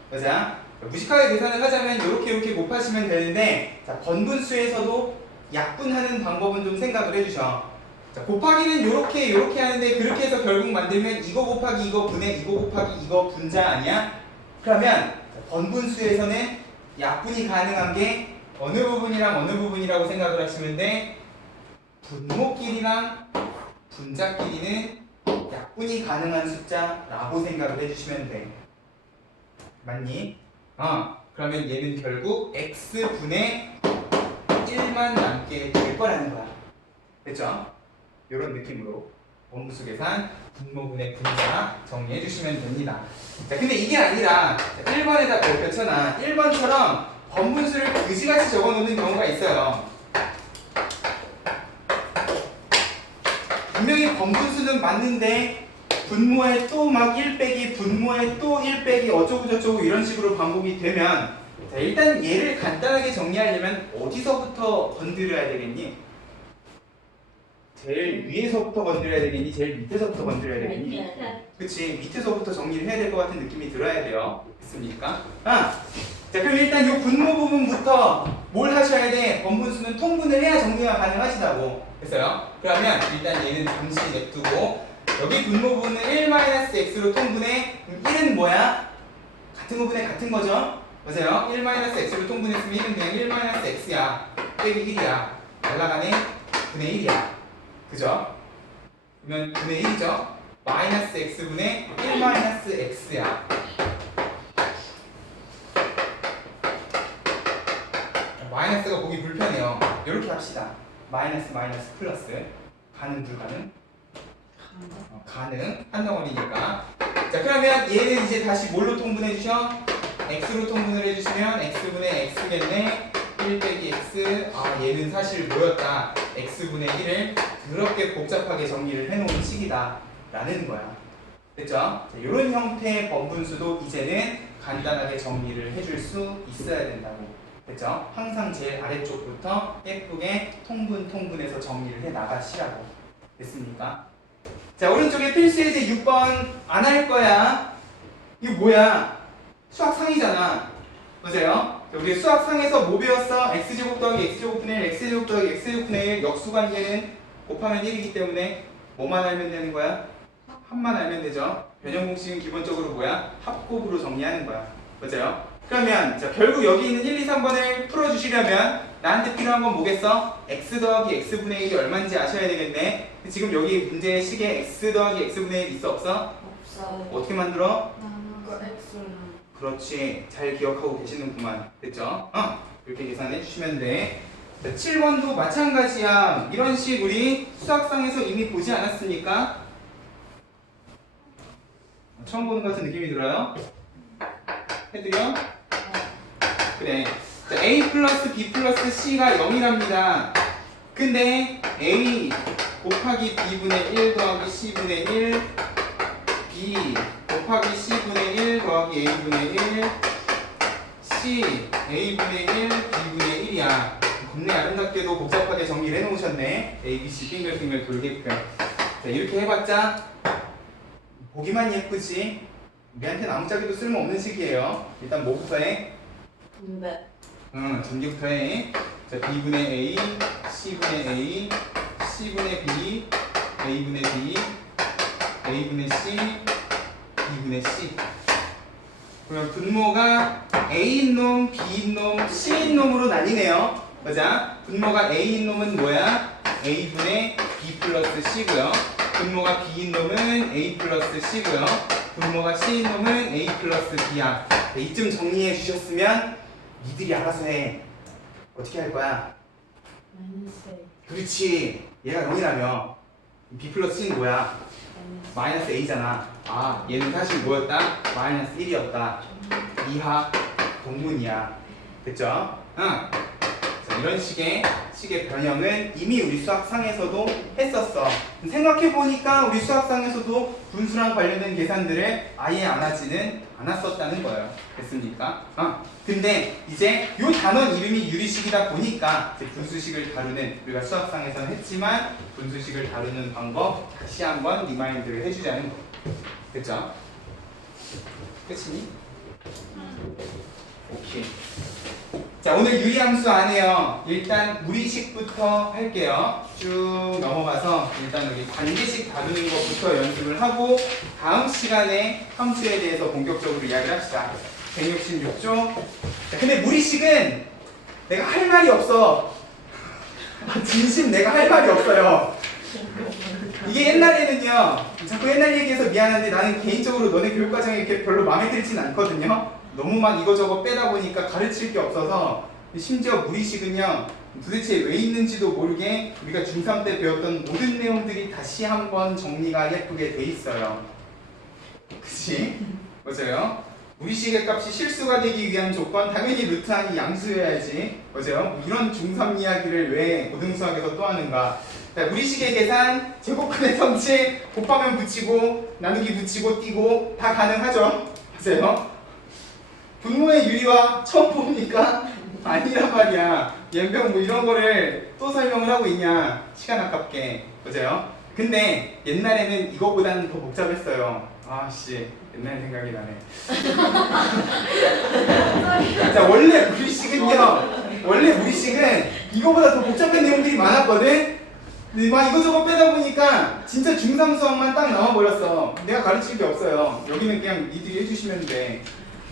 그죠? 무식하게 계산을 하자면 이렇게 곱하시면 되는데 자, 번분수에서도 약분하는 방법은 좀 생각을 해주셔. 자, 곱하기는 이렇게 하는데 그렇게 해서 결국 만들면 이거 곱하기 이거 분의 이거 곱하기 이거 분자 아니야? 그러면 자, 번분수에서는 약분이 가능한 게 어느 부분이랑 어느 부분이라고 생각을 하시면 돼. 분모끼리랑 분자끼리는 약분이 가능한 숫자라고 생각을 해주시면 돼. 맞니? 그러면 얘는 결국 x분의 1만 남게 될 거라는 거야. 됐죠? 이런 느낌으로 원분수 계산, 분모분의 분자 정리해 주시면 됩니다. 자, 근데 이게 아니라 1번에다 펼쳐놔. 1번처럼 번분수를 그지같이 적어 놓는 경우가 있어요. 분명히 번분수는 맞는데 분모에 또 막 1 빼기 분모에 또 1 빼기 어쩌고저쩌고 이런 식으로 반복이 되면 자, 일단 얘를 간단하게 정리하려면 어디서부터 건드려야 되겠니? 제일 위에서부터 건드려야 되겠니? 제일 밑에서부터 건드려야 되겠니? 그치, 밑에서부터 정리를 해야 될 것 같은 느낌이 들어야 돼요. 됐습니까? 자, 그럼 일단 이 분모 부분부터 뭘 하셔야 돼? 번분수는 통분을 해야 정리가 가능하시다고 했어요. 그러면 일단 얘는 잠시 냅두고 여기 분모 부분은 1-x로 통분해. 그럼 1은 뭐야? 같은 부분에 같은 거죠? 맞아요? 1-x로 통분했으면 1은 그냥 1-x야. 빼기 1이야. 날라가네? 분의 1이야. 그죠? 그러면 분의 1이죠? 마이너스 x분의 1-x야. 마이너스가 보기 불편해요. 이렇게 합시다. 마이너스 플러스. 가능 불가능? 가능. 한 덩어리니까. 자, 그러면 얘는 이제 다시 뭘로 통분해 주셔? x로 통분을 해주시면 x분의 x겠네. 1 빼기 x. 얘는 사실 뭐였다? x분의 1을 그렇게 복잡하게 정리를 해놓은 식이다 라는 거야. 됐죠? 자, 이런 형태의 번분수도 이제는 간단하게 정리를 해줄 수 있어야 된다고. 됐죠? 항상 제일 아래쪽부터 예쁘게 통분해서 정리를 해 나가시라고. 됐습니까? 자, 오른쪽에 필수 예제 6번 안 할 거야. 이거 뭐야? 수학상이잖아. 맞아요? 우리 수학상에서 뭐 배웠어? x제곱 더하기 x제곱분의 1, x제곱 더하기 x제곱분의 1 역수관계는 곱하면 1이기 때문에 뭐만 알면 되는 거야? 합만 알면 되죠? 변형 공식은 기본적으로 뭐야? 합곱으로 정리하는 거야. 맞아요? 그러면 자, 결국 여기 있는 1, 2, 3번을 풀어주시려면 나한테 필요한 건 뭐겠어? x 더하기 x분의 1이 얼마인지 아셔야 되겠네. 지금 여기 문제의 식에 x 더하기 x분의 1 있어 없어? 없어요. 어떻게 만들어? 나누고 x는 그렇지. 잘 기억하고 계시는구만. 됐죠? 이렇게 계산해 주시면 돼. 자, 7번도 마찬가지야. 이런 식 우리 수학상에서 이미 보지 않았습니까? 처음 보는 것 같은 느낌이 들어요? 해드려? 그래. 자, A 플러스 B 플러스 C가 0이랍니다. 근데 A 곱하기 b분의 1 더하기 c분의 1 b 곱하기 c분의 1 더하기 a분의 1 c a분의 1 b분의 1이야. 겁내 아름답게도 복잡하게 정리를 해놓으셨네. a, b, c 빙글빙글 돌게끔. 자, 이렇게 해봤자 보기만 예쁘지 우리한테는 아무짝에도 쓸모없는 식이에요. 일단 뭐부터 해? 분배. 전기부터 해. 자, b분의 a, c분의 a, c분의 b, a분의 b, a분의 c, b분의 c. 그러면 분모가 a인 놈, b인 놈, c인 놈으로 나뉘네요. 보자. 분모가 a인 놈은 뭐야? a분의 b 플러스 c고요. 분모가 b인 놈은 a 플러스 c고요. 분모가 c인 놈은 a 플러스 b야. 이쯤 정리해 주셨으면 니들이 알아서 해. 어떻게 할 거야? 마이너스 A. 그렇지. 얘가 0이라며. b 플러스 c는 뭐야? 마이너스 마이너스 a잖아. 아, 얘는 사실 뭐였다? 마이너스 1이었다. 이하 동문이야. 됐죠? 응. 자, 이런 식의 변형은 이미 우리 수학상에서도 했었어. 생각해보니까 우리 수학상에서도 분수랑 관련된 계산들을 아예 안 하지는 않았었다는 거예요. 됐습니까? 근데 이제 요 단원 이름이 유리식이다 보니까 이제 분수식을 다루는, 우리가 수학상에서는 했지만 분수식을 다루는 방법 다시 한번 리마인드를 해주자는 거. 됐죠? 끝이니? 오케이. 자, 오늘 유리함수 안에요. 일단 무리식부터 할게요. 쭉 넘어가서 일단 여기 관계식 다루는 것부터 연습을 하고 다음 시간에 함수에 대해서 본격적으로 이야기를 합시다. 166조. 자, 근데 무리식은 내가 할 말이 없어. 진심 내가 할 말이 없어요. 이게 옛날에는요, 자꾸 옛날 얘기해서 미안한데 나는 개인적으로 너네 교육과정이 이렇게 별로 마음에 들진 않거든요. 너무 막 이거저거 빼다 보니까 가르칠 게 없어서. 심지어 무리식은요, 도대체 왜 있는지도 모르게 우리가 중3 때 배웠던 모든 내용들이 다시 한번 정리가 예쁘게 돼 있어요. 그치? 맞아요? 무리식의 값이 실수가 되기 위한 조건, 당연히 루트 안이 양수여야지. 맞아요? 이런 중3 이야기를 왜 고등수학에서 또 하는가? 자, 무리식의 계산, 제곱근의 성질, 곱하면 붙이고, 나누기 붙이고, 띄고 다 가능하죠? 맞아요? 분모의 유리화 처음 보니까 아니란 말이야. 연병 뭐 이런 거를 또 설명을 하고 있냐. 시간 아깝게. 맞아요? 근데 옛날에는 이거보다는 더 복잡했어요. 아씨, 옛날 생각이 나네. 자, 원래 무리식은 이거보다 더 복잡한 내용들이 많았거든? 근데 막 이거저거 빼다 보니까 진짜 중3 수학만 딱 나와버렸어. 내가 가르칠 게 없어요. 여기는 그냥 니들이 해주시면 돼.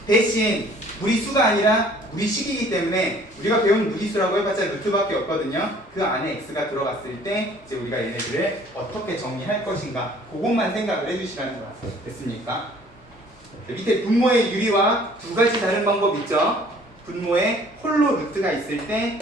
대신 무리수가 아니라 무리식이기 때문에 우리가 배운 무리수라고 해봤자 루트밖에 없거든요. 그 안에 x가 들어갔을 때 이제 우리가 얘네들을 어떻게 정리할 것인가, 그것만 생각을 해주시라는 거야. 됐습니까? 밑에 분모의 유리와 두 가지 다른 방법 있죠. 분모에 홀로 루트가 있을 때,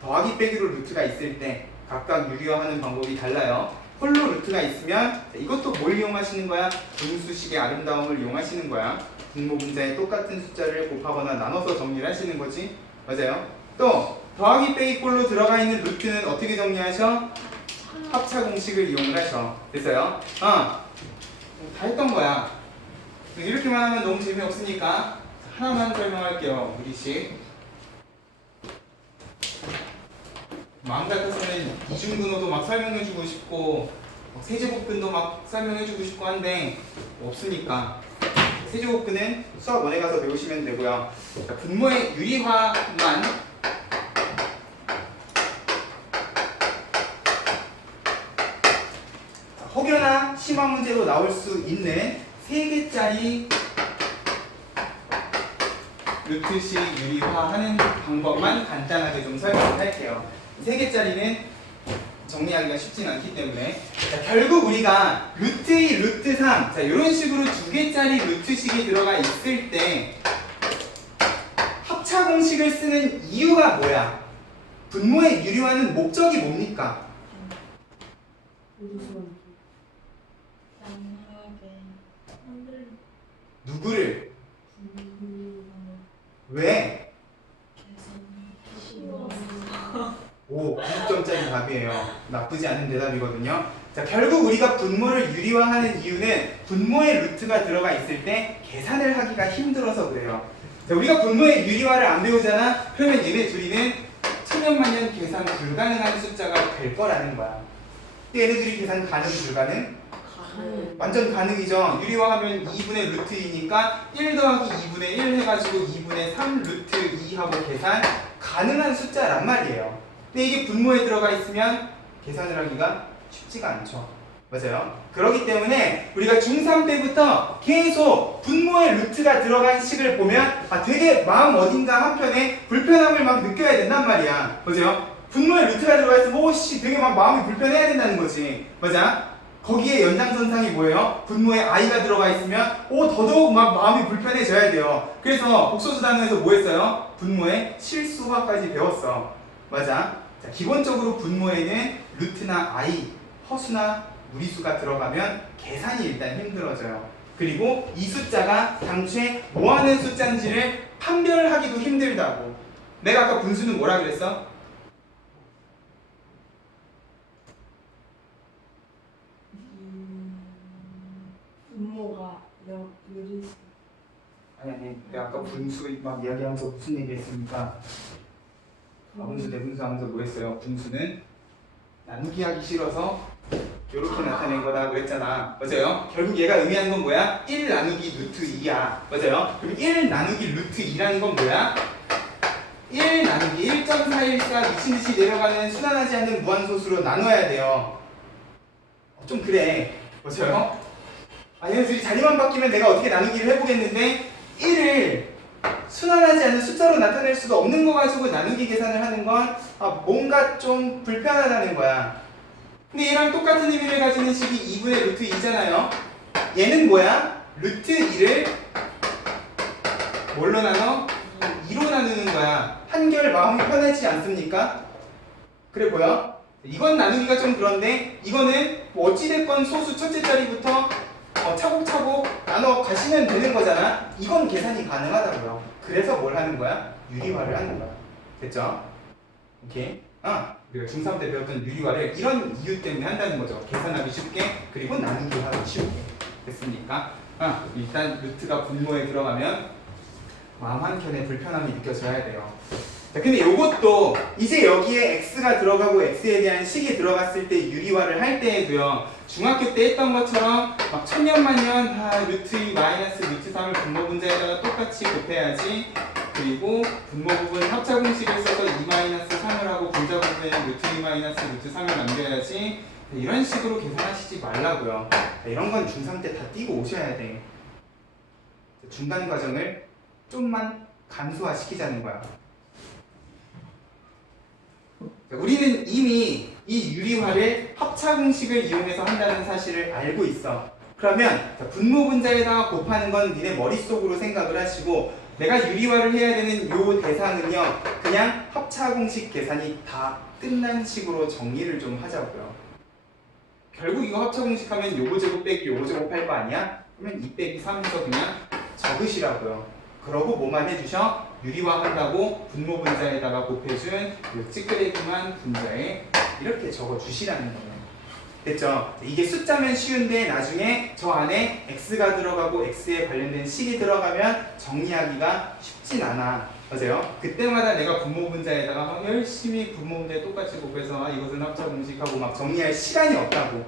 더하기 빼기로 루트가 있을 때 각각 유리화하는 방법이 달라요. 홀로 루트가 있으면 이것도 뭘 이용하시는 거야? 분수식의 아름다움을 이용하시는 거야. 분모 분자에 똑같은 숫자를 곱하거나 나눠서 정리를 하시는 거지. 맞아요? 또 더하기 빼기 꼴로 들어가 있는 루트는 어떻게 정리하셔? 합차 공식을 이용을 하셔. 됐어요? 다 했던 거야. 이렇게만 하면 너무 재미없으니까 하나만 설명할게요. 무리식. 마음 같아서는 이중근호도 막 설명해주고 싶고 세제곱근도 막 설명해주고 싶고 한데 없으니까 세제곱근은 수학 원에 가서 배우시면 되고요. 자, 분모의 유리화만 혹여나 심화 문제로 나올 수 있는 3개짜리 루트식 유리화하는 방법만 간단하게 좀 설명을 할게요. 3개짜리는 정리하기가 쉽진 않기 때문에 자, 결국 우리가 루트 2, 루트 3 자, 이런 식으로 2개짜리 루트식이 들어가 있을 때 합차 공식을 쓰는 이유가 뭐야? 분모의 유리화는 목적이 뭡니까? 누구를? 왜? 오, 9점짜리 답이 답이에요. 나쁘지 않은 대답이거든요. 자, 결국 우리가 분모를 유리화하는 이유는 분모의 루트가 들어가 있을 때 계산을 하기가 힘들어서 그래요. 자, 우리가 분모의 유리화를 안 배우잖아? 그러면 얘네 둘이는 천년만년 계산 불가능한 숫자가 될 거라는 거야. 근데 얘네들이 계산 가능 불가능? 가능. 완전 가능이죠. 유리화하면 2분의 루트 2니까 1 더하기 2분의 1 해가지고 2분의 3 루트 2하고 계산 가능한 숫자란 말이에요. 근데 이게 분모에 들어가 있으면 계산을 하기가 쉽지가 않죠. 맞아요. 그렇기 때문에 우리가 중3 때부터 계속 분모의 루트가 들어간 식을 보면 되게 마음 어딘가 한편에 불편함을 막 느껴야 된단 말이야. 맞아요. 분모의 루트가 들어가 있으면 오씨 되게 막 마음이 불편해야 된다는 거지. 맞아? 거기에 연장선상이 뭐예요? 분모에 i가 들어가 있으면 더더욱 막 마음이 불편해져야 돼요. 그래서 복소수 단원에서 뭐 했어요? 분모의 실수화까지 배웠어. 맞아? 자, 기본적으로 분모에는 루트나 i, 허수나 무리수가 들어가면 계산이 일단 힘들어져요. 그리고 이 숫자가 당초에 뭐하는 숫자인지를 판별하기도 힘들다고. 내가 아까 분수는 뭐라 그랬어? 분모가 유리수. 아니 내가 아까 분수 막 이야기하면서 무슨 얘기 했습니까? 분수 대분수 하면서 뭐 했어요? 분수는 나누기 하기 싫어서 이렇게 나타낸 거다 그랬잖아. 맞아요? 결국 얘가 의미하는 건 뭐야? 1 나누기 루트 2야. 맞아요? 그럼 1 나누기 루트 2라는 건 뭐야? 1 나누기 1.414 미친듯이 내려가는 순환하지 않는 무한소수로 나눠야 돼요. 좀 그래. 맞아요? 얘네들이 자리만 바뀌면 내가 어떻게 나누기를 해보겠는데 1을 순환하지 않는 숫자로 나타낼 수가 없는 거 가지고 나누기 계산을 하는 건 뭔가 좀 불편하다는 거야. 근데 얘랑 똑같은 의미를 가지는 식이 2분의 루트 2잖아요. 얘는 뭐야? 루트 2를 뭘로 나눠? 2로 나누는 거야. 한결 마음이 편하지 않습니까? 그래 보여? 이건 나누기가 좀 그런데 이거는 뭐 어찌됐건 소수 첫째 자리부터 차곡차곡 나눠 가시면 되는 거잖아. 이건 계산이 가능하다고요. 그래서 뭘 하는 거야? 유리화를 하는 거야. 됐죠? 오케이? 우리가 중3 때 배웠던 유리화를 이런 이유 때문에 한다는 거죠. 계산하기 쉽게, 그리고 나누기 하기 쉽게. 됐습니까? 일단 루트가 분모에 들어가면 마음 한켠에 불편함이 느껴져야 돼요. 자, 근데 요것도 이제 여기에 x가 들어가고 x에 대한 식이 들어갔을 때 유리화를 할 때에도요, 중학교 때 했던 것처럼 막 천년만년 루트 2 마이너스 루트 3을 분모 분자에다가 똑같이 곱해야지. 그리고 분모 부분 합차 공식을 써서 2 마이너스 3을 하고 분자 부분에 루트 2 마이너스 루트 3을 남겨야지. 이런 식으로 계산하시지 말라고요. 이런 건 중3 때 다 띄고 오셔야 돼. 중간 과정을 좀만 간소화시키자는 거야. 우리는 이미 이 유리화를 합차 공식을 이용해서 한다는 사실을 알고 있어. 그러면 분모 분자에다가 곱하는 건 니네 머릿속으로 생각을 하시고, 내가 유리화를 해야 되는 요 대상은요, 그냥 합차 공식 계산이 다 끝난 식으로 정리를 좀 하자고요. 결국 이거 합차 공식 하면 요거 제곱 빼기 요거 제곱 할 거 아니야? 그러면 2 빼기 3에서 그냥 적으시라고요. 그러고 뭐만 해주셔? 유리화 한다고 분모 분자에다가 곱해준 요 찌끄레기만 분자에 이렇게 적어주시라는 거예요. 됐죠? 이게 숫자면 쉬운데 나중에 저 안에 x가 들어가고 x에 관련된 식이 들어가면 정리하기가 쉽진 않아. 맞아요? 그때마다 내가 분모 분자에다가 막 열심히 분모 분자에 똑같이 곱해서 이것은 합차 공식하고 막 정리할 시간이 없다고.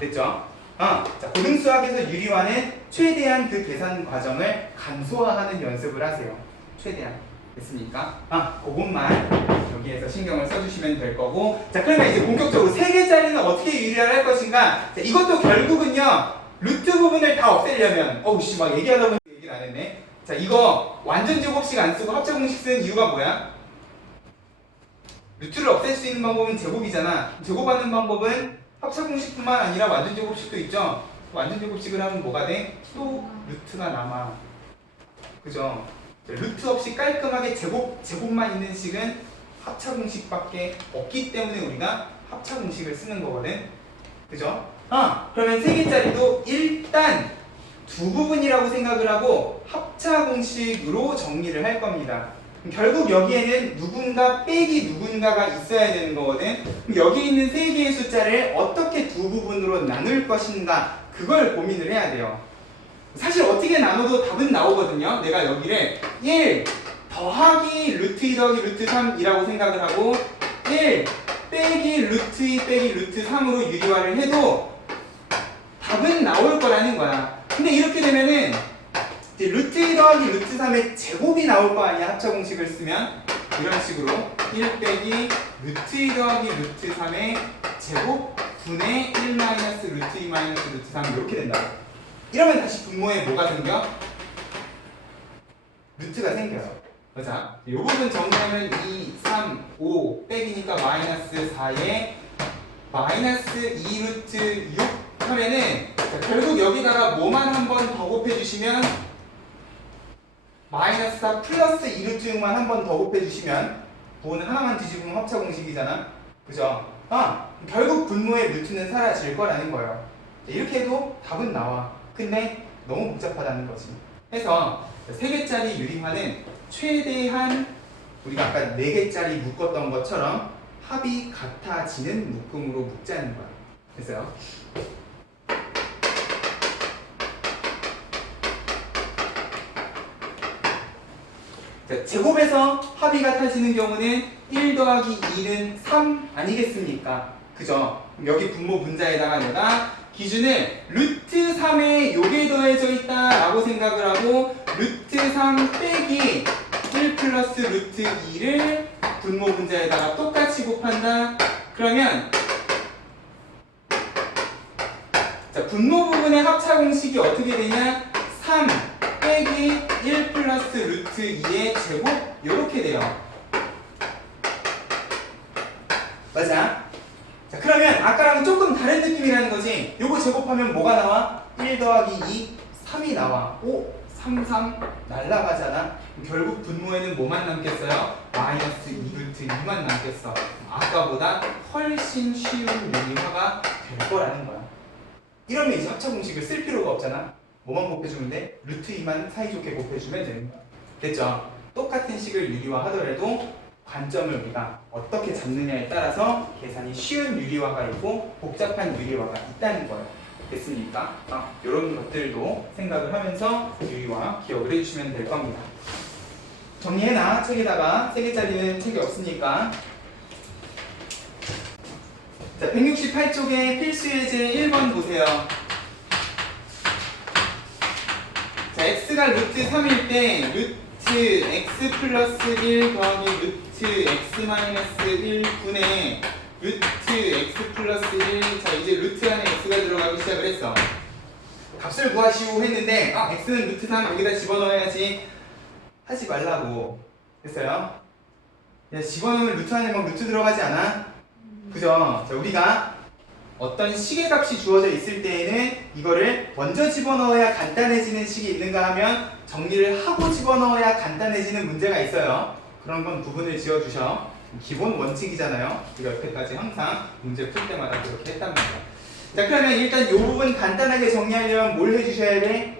됐죠? 자, 고등수학에서 유리화는 최대한 그 계산 과정을 간소화하는 연습을 하세요. 최대한. 됐습니까? 그것만 여기에서 신경을 써주시면 될 거고. 자, 그러면 이제 본격적으로 3개짜리는 어떻게 유리화를 할 것인가? 자, 이것도 결국은요, 루트 부분을 다 없애려면, 막 얘기하다 보니 얘기를 안 했네. 자, 이거 완전 제곱식 안 쓰고 합차 공식 쓰는 이유가 뭐야? 루트를 없앨 수 있는 방법은 제곱이잖아. 제곱하는 방법은 합차 공식뿐만 아니라 완전 제곱식도 있죠. 완전 제곱식을 하면 뭐가 돼? 또 루트가 남아. 그죠? 루트 없이 깔끔하게 제곱만 있는 식은 합차 공식밖에 없기 때문에 우리가 합차 공식을 쓰는 거거든. 그죠? 그러면 3개짜리도 일단 두 부분이라고 생각을 하고 합차 공식으로 정리를 할 겁니다. 결국 여기에는 누군가 빼기 누군가가 있어야 되는 거거든. 그럼 여기 있는 세 개의 숫자를 어떻게 두 부분으로 나눌 것인가 그걸 고민을 해야 돼요. 사실 어떻게 나눠도 답은 나오거든요. 내가 여기를 1 더하기 루트 2 더하기 루트 3이라고 생각을 하고 1 빼기 루트 2 빼기 루트 3으로 유리화를 해도 답은 나올 거라는 거야. 근데 이렇게 되면은 이제 루트 2 더하기 루트 3의 제곱이 나올 거 아니야, 합차 공식을 쓰면. 이런 식으로 1 빼기 루트 2 더하기 루트 3의 제곱 분의 1 마이너스 루트 2 마이너스 루트 3 이렇게 된다고. 이러면 다시 분모에 뭐가 생겨? 루트가 생겨요. 자, 이 부분 정리하면 2, 3, 5 빼기니까 마이너스 4에 마이너스 2 루트 6 하면은 결국 여기다가 뭐만 한 번 더 곱해주시면 마이너스 4 플러스 2 루트 6만 한 번 더 곱해주시면 부호는 하나만 뒤집으면 합차 공식이잖아. 그죠? 결국 분모의 루트는 사라질 거라는 거예요. 이렇게 해도 답은 나와. 근데 너무 복잡하다는 거지. 해서 3개짜리 유리화는 최대한 우리가 아까 4개짜리 묶었던 것처럼 합이 같아지는 묶음으로 묶자는 거야. 됐어요? 자, 제곱에서 합이 같아지는 경우는 1 더하기 2는 3 아니겠습니까? 그죠? 그럼 여기 분모 분자에다가 내가 기준을 루트 3에 요게 더해져 있다 라고 생각을 하고 루트 3 빼기 1 플러스 루트 2를 분모 분자에다가 똑같이 곱한다. 그러면 자, 분모 부분의 합차 공식이 어떻게 되냐? 3 빼기 1 플러스 루트 2의 제곱 이렇게 돼요. 맞아? 자, 그러면 아까랑 조금 다른 느낌이라는 거지. 요거 제곱하면 뭐가 나와? 1 더하기 2, 3이 나와. 5, 3, 3 날라가잖아. 결국 분모에는 뭐만 남겠어요? 마이너스 2 루트 2만 남겠어. 아까보다 훨씬 쉬운 유리화가 될 거라는 거야. 이러면 이제 합차 공식을 쓸 필요가 없잖아. 뭐만 곱해주면 돼? 루트 2만 사이좋게 곱해주면 되는 거야. 됐죠? 똑같은 식을 유리화 하더라도 관점을 우리가 어떻게 잡느냐에 따라서 계산이 쉬운 유리화가 있고 복잡한 유리화가 있다는 거예요. 됐습니까? 이런 것들도 생각을 하면서 유리화 기억을 해주시면 될 겁니다. 정리해놔. 책에다가 3개짜리는 책이 없으니까. 자, 168쪽에 필수 예제 1번 보세요. 자, x가 루트 3일 때 루트 x 플러스 1 더하기 루트 x 마이너스 1 분의 루트 x 플러스 1. 자, 이제 루트 안에 x가 들어가기 시작을 했어. 값을 구하시오 했는데 x는 루트 3 여기다 집어넣어야지 하지 말라고 했어요. 야, 집어넣으면 루트 안에 막 루트 들어가지 않아? 그죠? 자, 우리가 어떤 식의 값이 주어져 있을 때에는 이거를 먼저 집어넣어야 간단해지는 식이 있는가 하면 정리를 하고 집어넣어야 간단해지는 문제가 있어요. 그런 건 구분을 지어주셔. 기본 원칙이잖아요. 우리가 여태까지 항상 문제 풀 때마다 그렇게 했단 말이야. 자, 그러면 일단 이 부분 간단하게 정리하려면 뭘 해주셔야 돼?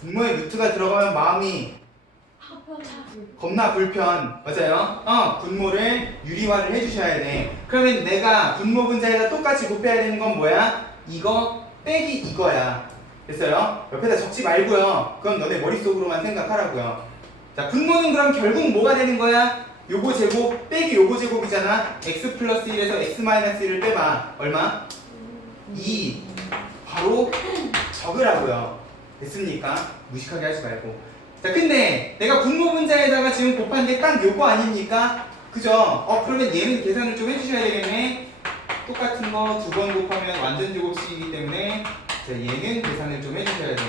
분모에 루트가 들어가면 마음이 겁나 불편. 맞아요? 분모를 유리화를 해주셔야 돼. 그러면 내가 분모 분자에다 똑같이 곱해야 되는 건 뭐야? 이거 빼기 이거야. 됐어요? 옆에다 적지 말고요. 그건 너네 머릿속으로만 생각하라고요. 자, 분모는 그럼 결국 뭐가 되는 거야? 요거 제곱 빼기 요거 제곱이잖아. x 플러스 1에서 x 마이너스 1을 빼봐. 얼마? 2. 바로 적으라고요. 됐습니까? 무식하게 하지 말고. 자, 근데 내가 분모 분자에다가 지금 곱한 게 딱 요거 아닙니까? 그죠? 그러면 얘는 계산을 좀 해주셔야 되겠네. 똑같은 거 2번 곱하면 완전 제곱식이기 때문에 자, 얘는 계산을 좀 해주셔야 돼.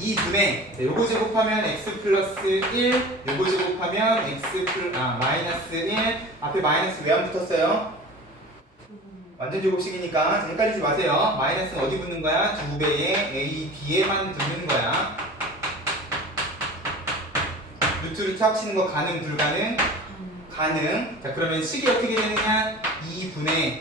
2분의 요거 제곱하면 x 플러스 1, 요거 제곱하면 x 마이너스 1. 앞에 마이너스 왜 안 붙었어요? 완전 제곱식이니까 자, 헷갈리지 마세요. 마이너스는 어디 붙는 거야? 2배에 a, b에만 붙는 거야. 루트 합치는 거 가능, 불가능? 가능. 자, 그러면 식이 어떻게 되느냐? 2분의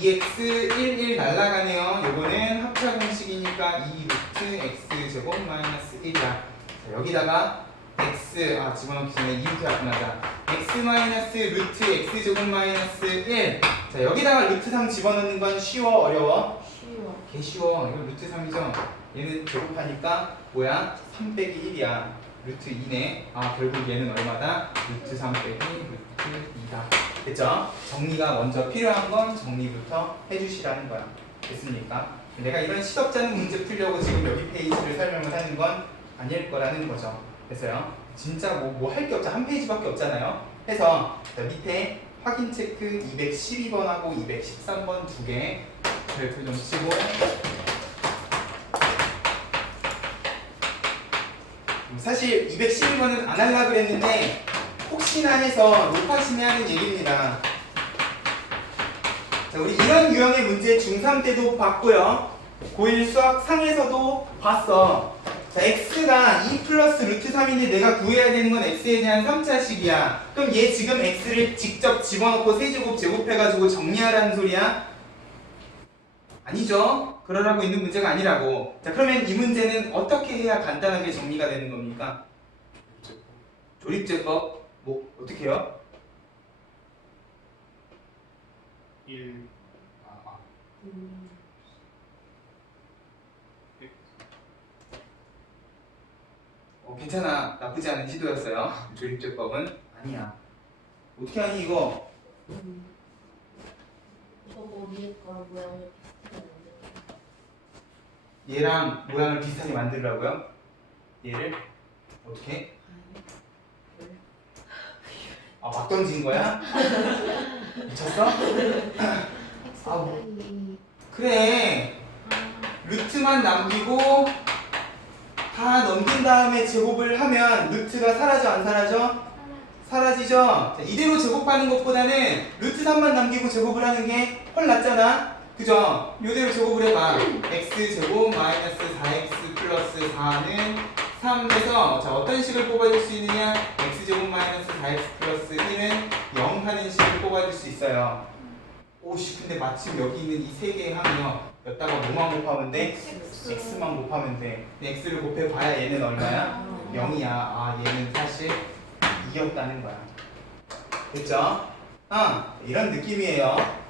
2x 1 날라가네요. 요거는 합차 공식이니까 2 루트 x 제곱 마이너스 1이야. 자, 자, 여기다가 x 집어넣기 전에 2부터 약분하자. x 마이너스 루트 x 제곱 마이너스 1. 자, 여기다가 루트 3 집어넣는 건 쉬워 어려워? 쉬워. 개 쉬워. 이거 루트 3이죠? 얘는 제곱하니까 뭐야? 3 빼기 1이야. 루트 2네. 결국 얘는 얼마다? 루트 3 빼기 루트 2다. 됐죠? 정리가 먼저 필요한 건 정리부터 해주시라는 거야. 됐습니까? 내가 이런 시덥잖은 문제 풀려고 지금 여기 페이지를 설명을 하는 건 아닐 거라는 거죠. 됐어요? 진짜 뭐 할 게 없죠. 한 페이지밖에 없잖아요. 해서 자, 밑에 확인 체크 212번하고 213번 두 개 별표 좀 치고 사실 212번은 안 하려고 그랬는데 혹시나 해서 높아심에 하는 얘기입니다. 자, 우리 이런 유형의 문제 중3 때도 봤고요. 고1 수학 상에서도 봤어. 자, x가 2 플러스 루트 3인데 내가 구해야 되는 건 x에 대한 3차식이야. 그럼 얘 지금 x를 직접 집어넣고 세제곱 제곱해가지고 정리하라는 소리야? 아니죠. 그러라고 있는 문제가 아니라고. 자, 그러면 이 문제는 어떻게 해야 간단하게 정리가 되는 겁니까? 조립제법. 뭐 어떻게 해요? 1 괜찮아. 나쁘지 않은 시도였어요. 조립제법은 아니야. 어떻게 하니 이거? 저거 위에 거랑 모양이 비슷한데. 얘랑 모양을 비슷하게 만들라고요? 얘를 어떻게? 막 던진 거야? 미쳤어? 그래. 루트만 남기고 다 넘긴 다음에 제곱을 하면 루트가 사라져 안 사라져? 사라지죠? 자, 이대로 제곱하는 것보다는 루트 3만 남기고 제곱을 하는 게 훨 낫잖아? 그죠? 이대로 제곱을 해봐. x제곱 마이너스 4x 플러스 4는 3에서 자, 어떤 식을 뽑아줄 수 있느냐? x제곱 마이너스 4x 플러스 1은 0 하는 식을 뽑아줄 수 있어요. 오씨, 근데 마침 여기 있는 이 세 개의 항이요. 여기다가 뭐만 곱하면 돼? x만 곱하면 돼. 근데 x를 곱해봐야 얘는 얼마야? 0이야. 얘는 사실 2였다는 거야. 됐죠? 이런 느낌이에요.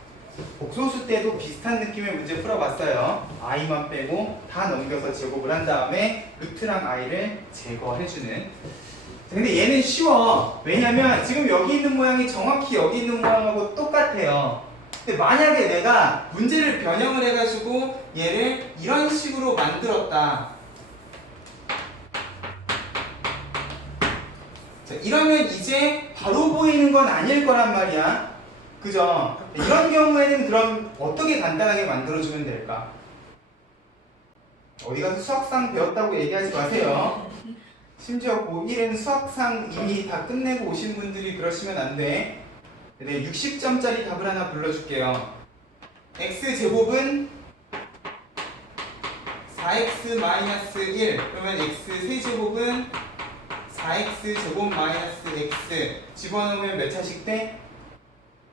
복소수 때도 비슷한 느낌의 문제 풀어봤어요. i만 빼고 다 넘겨서 제곱을 한 다음에 루트랑 i를 제거해주는. 근데 얘는 쉬워. 왜냐면 지금 여기 있는 모양이 정확히 여기 있는 모양하고 똑같아요. 근데 만약에 내가 문제를 변형을 해가지고 얘를 이런 식으로 만들었다. 자, 이러면 이제 바로 보이는 건 아닐 거란 말이야. 그죠? 이런 경우에는 그럼 어떻게 간단하게 만들어주면 될까? 어디 가서 수학상 배웠다고 얘기하지 마세요. 심지어 고1은 수학상 이미 다 끝내고 오신 분들이 그러시면 안 돼. 네, 60점짜리 답을 하나 불러줄게요. x제곱은 4x-1 그러면 x 세제곱은 4x제곱 마이너스 x 집어넣으면 몇 차식 돼?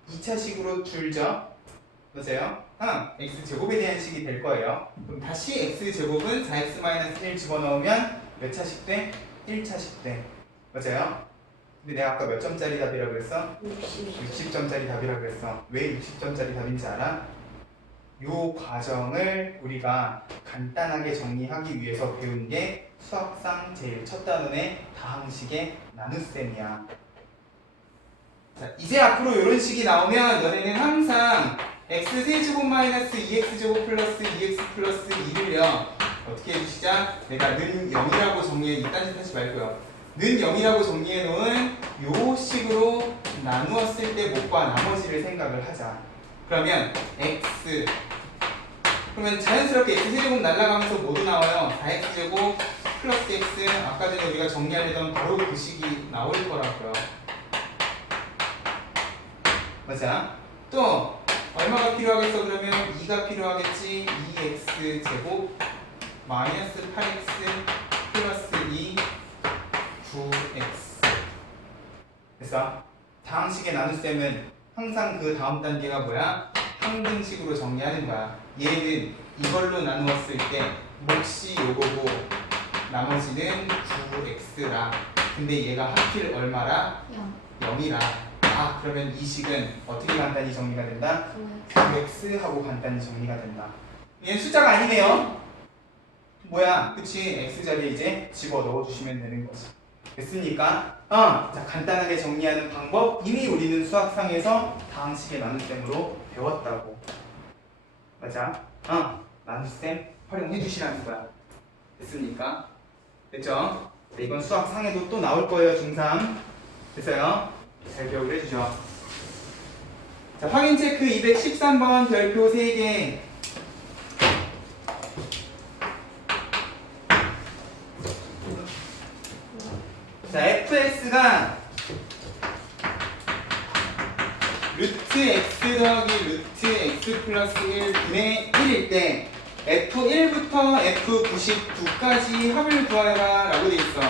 2차식으로 줄죠? 맞아요? x제곱에 대한 식이 될 거예요. 그럼 다시 x제곱은 4x-1 집어넣으면 몇 차식 돼? 1차식 돼. 맞아요? 근데 내가 아까 몇 점짜리 답이라고 그랬어? 60점짜리 답이라고 그랬어. 왜 60점짜리 답인지 알아? 요 과정을 우리가 간단하게 정리하기 위해서 배운 게 수학상 제일 첫 단원의 다항식의 나눗셈이야. 자, 이제 앞으로 이런 식이 나오면 너네는 항상 x 세제곱 마이너스 2x제곱 플러스 2x 플러스 2를요 어떻게 해주시자? 내가 는 0이라고 정리해. 이딴 짓 하지 말고요. 는 0이라고 정리해 놓은 요 식으로 나누었을 때 못과 나머지를 생각을 하자. 그러면 x 그러면 자연스럽게 x 세제곱 날아가면서 뭐도 나와요? 4x제곱 플러스 x 아까 전에 우리가 정리하려던 바로 그 식이 나올 거라고요. 맞아? 또 얼마가 필요하겠어? 그러면 2가 필요하겠지. 2x제곱 마이너스 8x 플러스 2 9x 그래서 다항식의 나눗셈은 항상 그 다음 단계가 뭐야? 항등식으로 정리하는 거야. 얘는 이걸로 나누었을 때 몫이 요거고 나머지는 9x라. 근데 얘가 하필 얼마라? 0이라. 아, 그러면 이 식은 어떻게 간단히 정리가 된다? 9x 하고 간단히 정리가 된다. 얘는 숫자가 아니네요. 뭐야? 그치? x 자리에 이제 집어 넣어주시면 되는 거지. 됐습니까? 자, 간단하게 정리하는 방법 이미 우리는 수학상에서 다항식의 나눗셈으로 배웠다고. 맞아? 나눗셈 활용해 주시라는 거야. 됐습니까? 됐죠? 네, 이건 수학상에도 또 나올 거예요. 중3 됐어요? 잘 기억을 해주죠. 자, 확인 체크 213번 별표 3개. 자, fx가 루트 x 더하기 루트 x 플러스 1분의 1일 때 f1부터 f99까지 합을 구하여라 라고 돼 있어.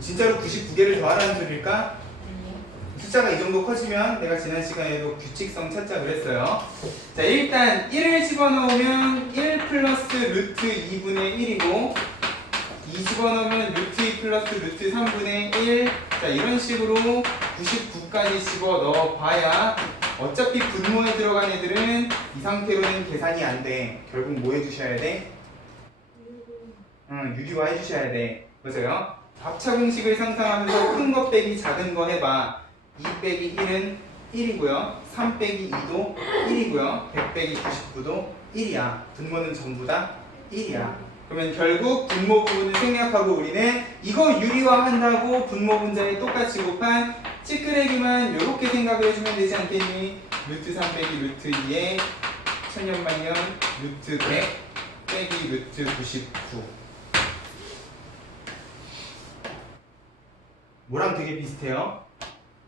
진짜로 99개를 더하라는 소리일까? 숫자가 이 정도 커지면 내가 지난 시간에도 규칙성 찾자 그랬어요. 자, 일단 1을 집어넣으면 1 플러스 루트 2분의 1이고 2 집어넣으면 루트 2 플러스 루트 3분의 1. 자, 이런 식으로 99까지 집어넣어 봐야 어차피 분모에 들어간 애들은 이 상태로는 계산이 안 돼. 결국 뭐 해주셔야 돼? 유리화 해주셔야 돼. 맞아요? 합차 공식을 상상하면서 큰 거 빼기 작은 거 해봐. 2 빼기 1은 1이고요. 3 빼기 2도 1이고요. 100 빼기 99도 1이야. 분모는 전부 다 1이야. 그러면 결국 분모 부분을 생략하고 우리는 이거 유리화한다고 분모 분자에 똑같이 곱한 찌끄레기만 이렇게 생각을 해주면 되지 않겠니? 루트 3 빼기 루트 2에 천년만년 루트 100 빼기 루트 99. 뭐랑 되게 비슷해요?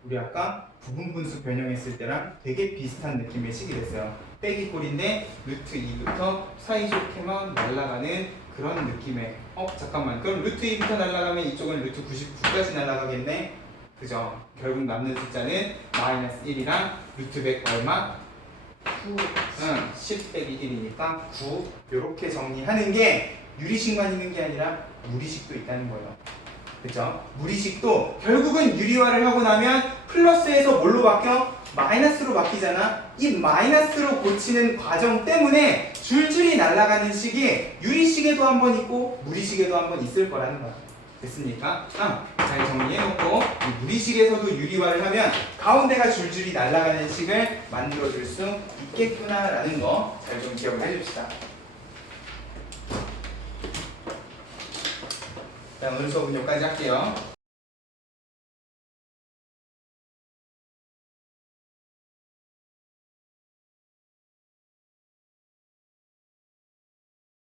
우리 아까 부분분수 변형했을 때랑 되게 비슷한 느낌의 식이 됐어요. 빼기 꼴인데 루트 2부터 사이좋게만 날아가는 그런 느낌의 잠깐만, 그럼 루트 2부터 날아가면 이쪽은 루트 99까지 날아가겠네? 그죠? 결국 남는 숫자는 마이너스 1이랑 루트 100 얼마? 9. 10 빼기 1이니까 9. 요렇게 정리하는 게 유리식만 있는 게 아니라 무리식도 있다는 거예요. 그죠? 무리식도 결국은 유리화를 하고 나면 플러스에서 뭘로 바뀌어? 마이너스로 바뀌잖아. 이 마이너스로 고치는 과정 때문에 줄줄이 날아가는 식이 유리식에도 한 번 있고 무리식에도 한 번 있을 거라는 거야. 됐습니까? 잘 정리해놓고 이 무리식에서도 유리화를 하면 가운데가 줄줄이 날아가는 식을 만들어줄 수 있겠구나라는 거 잘 좀 기억을 해줍시다. 자, 오늘 수업은 여기까지 할게요.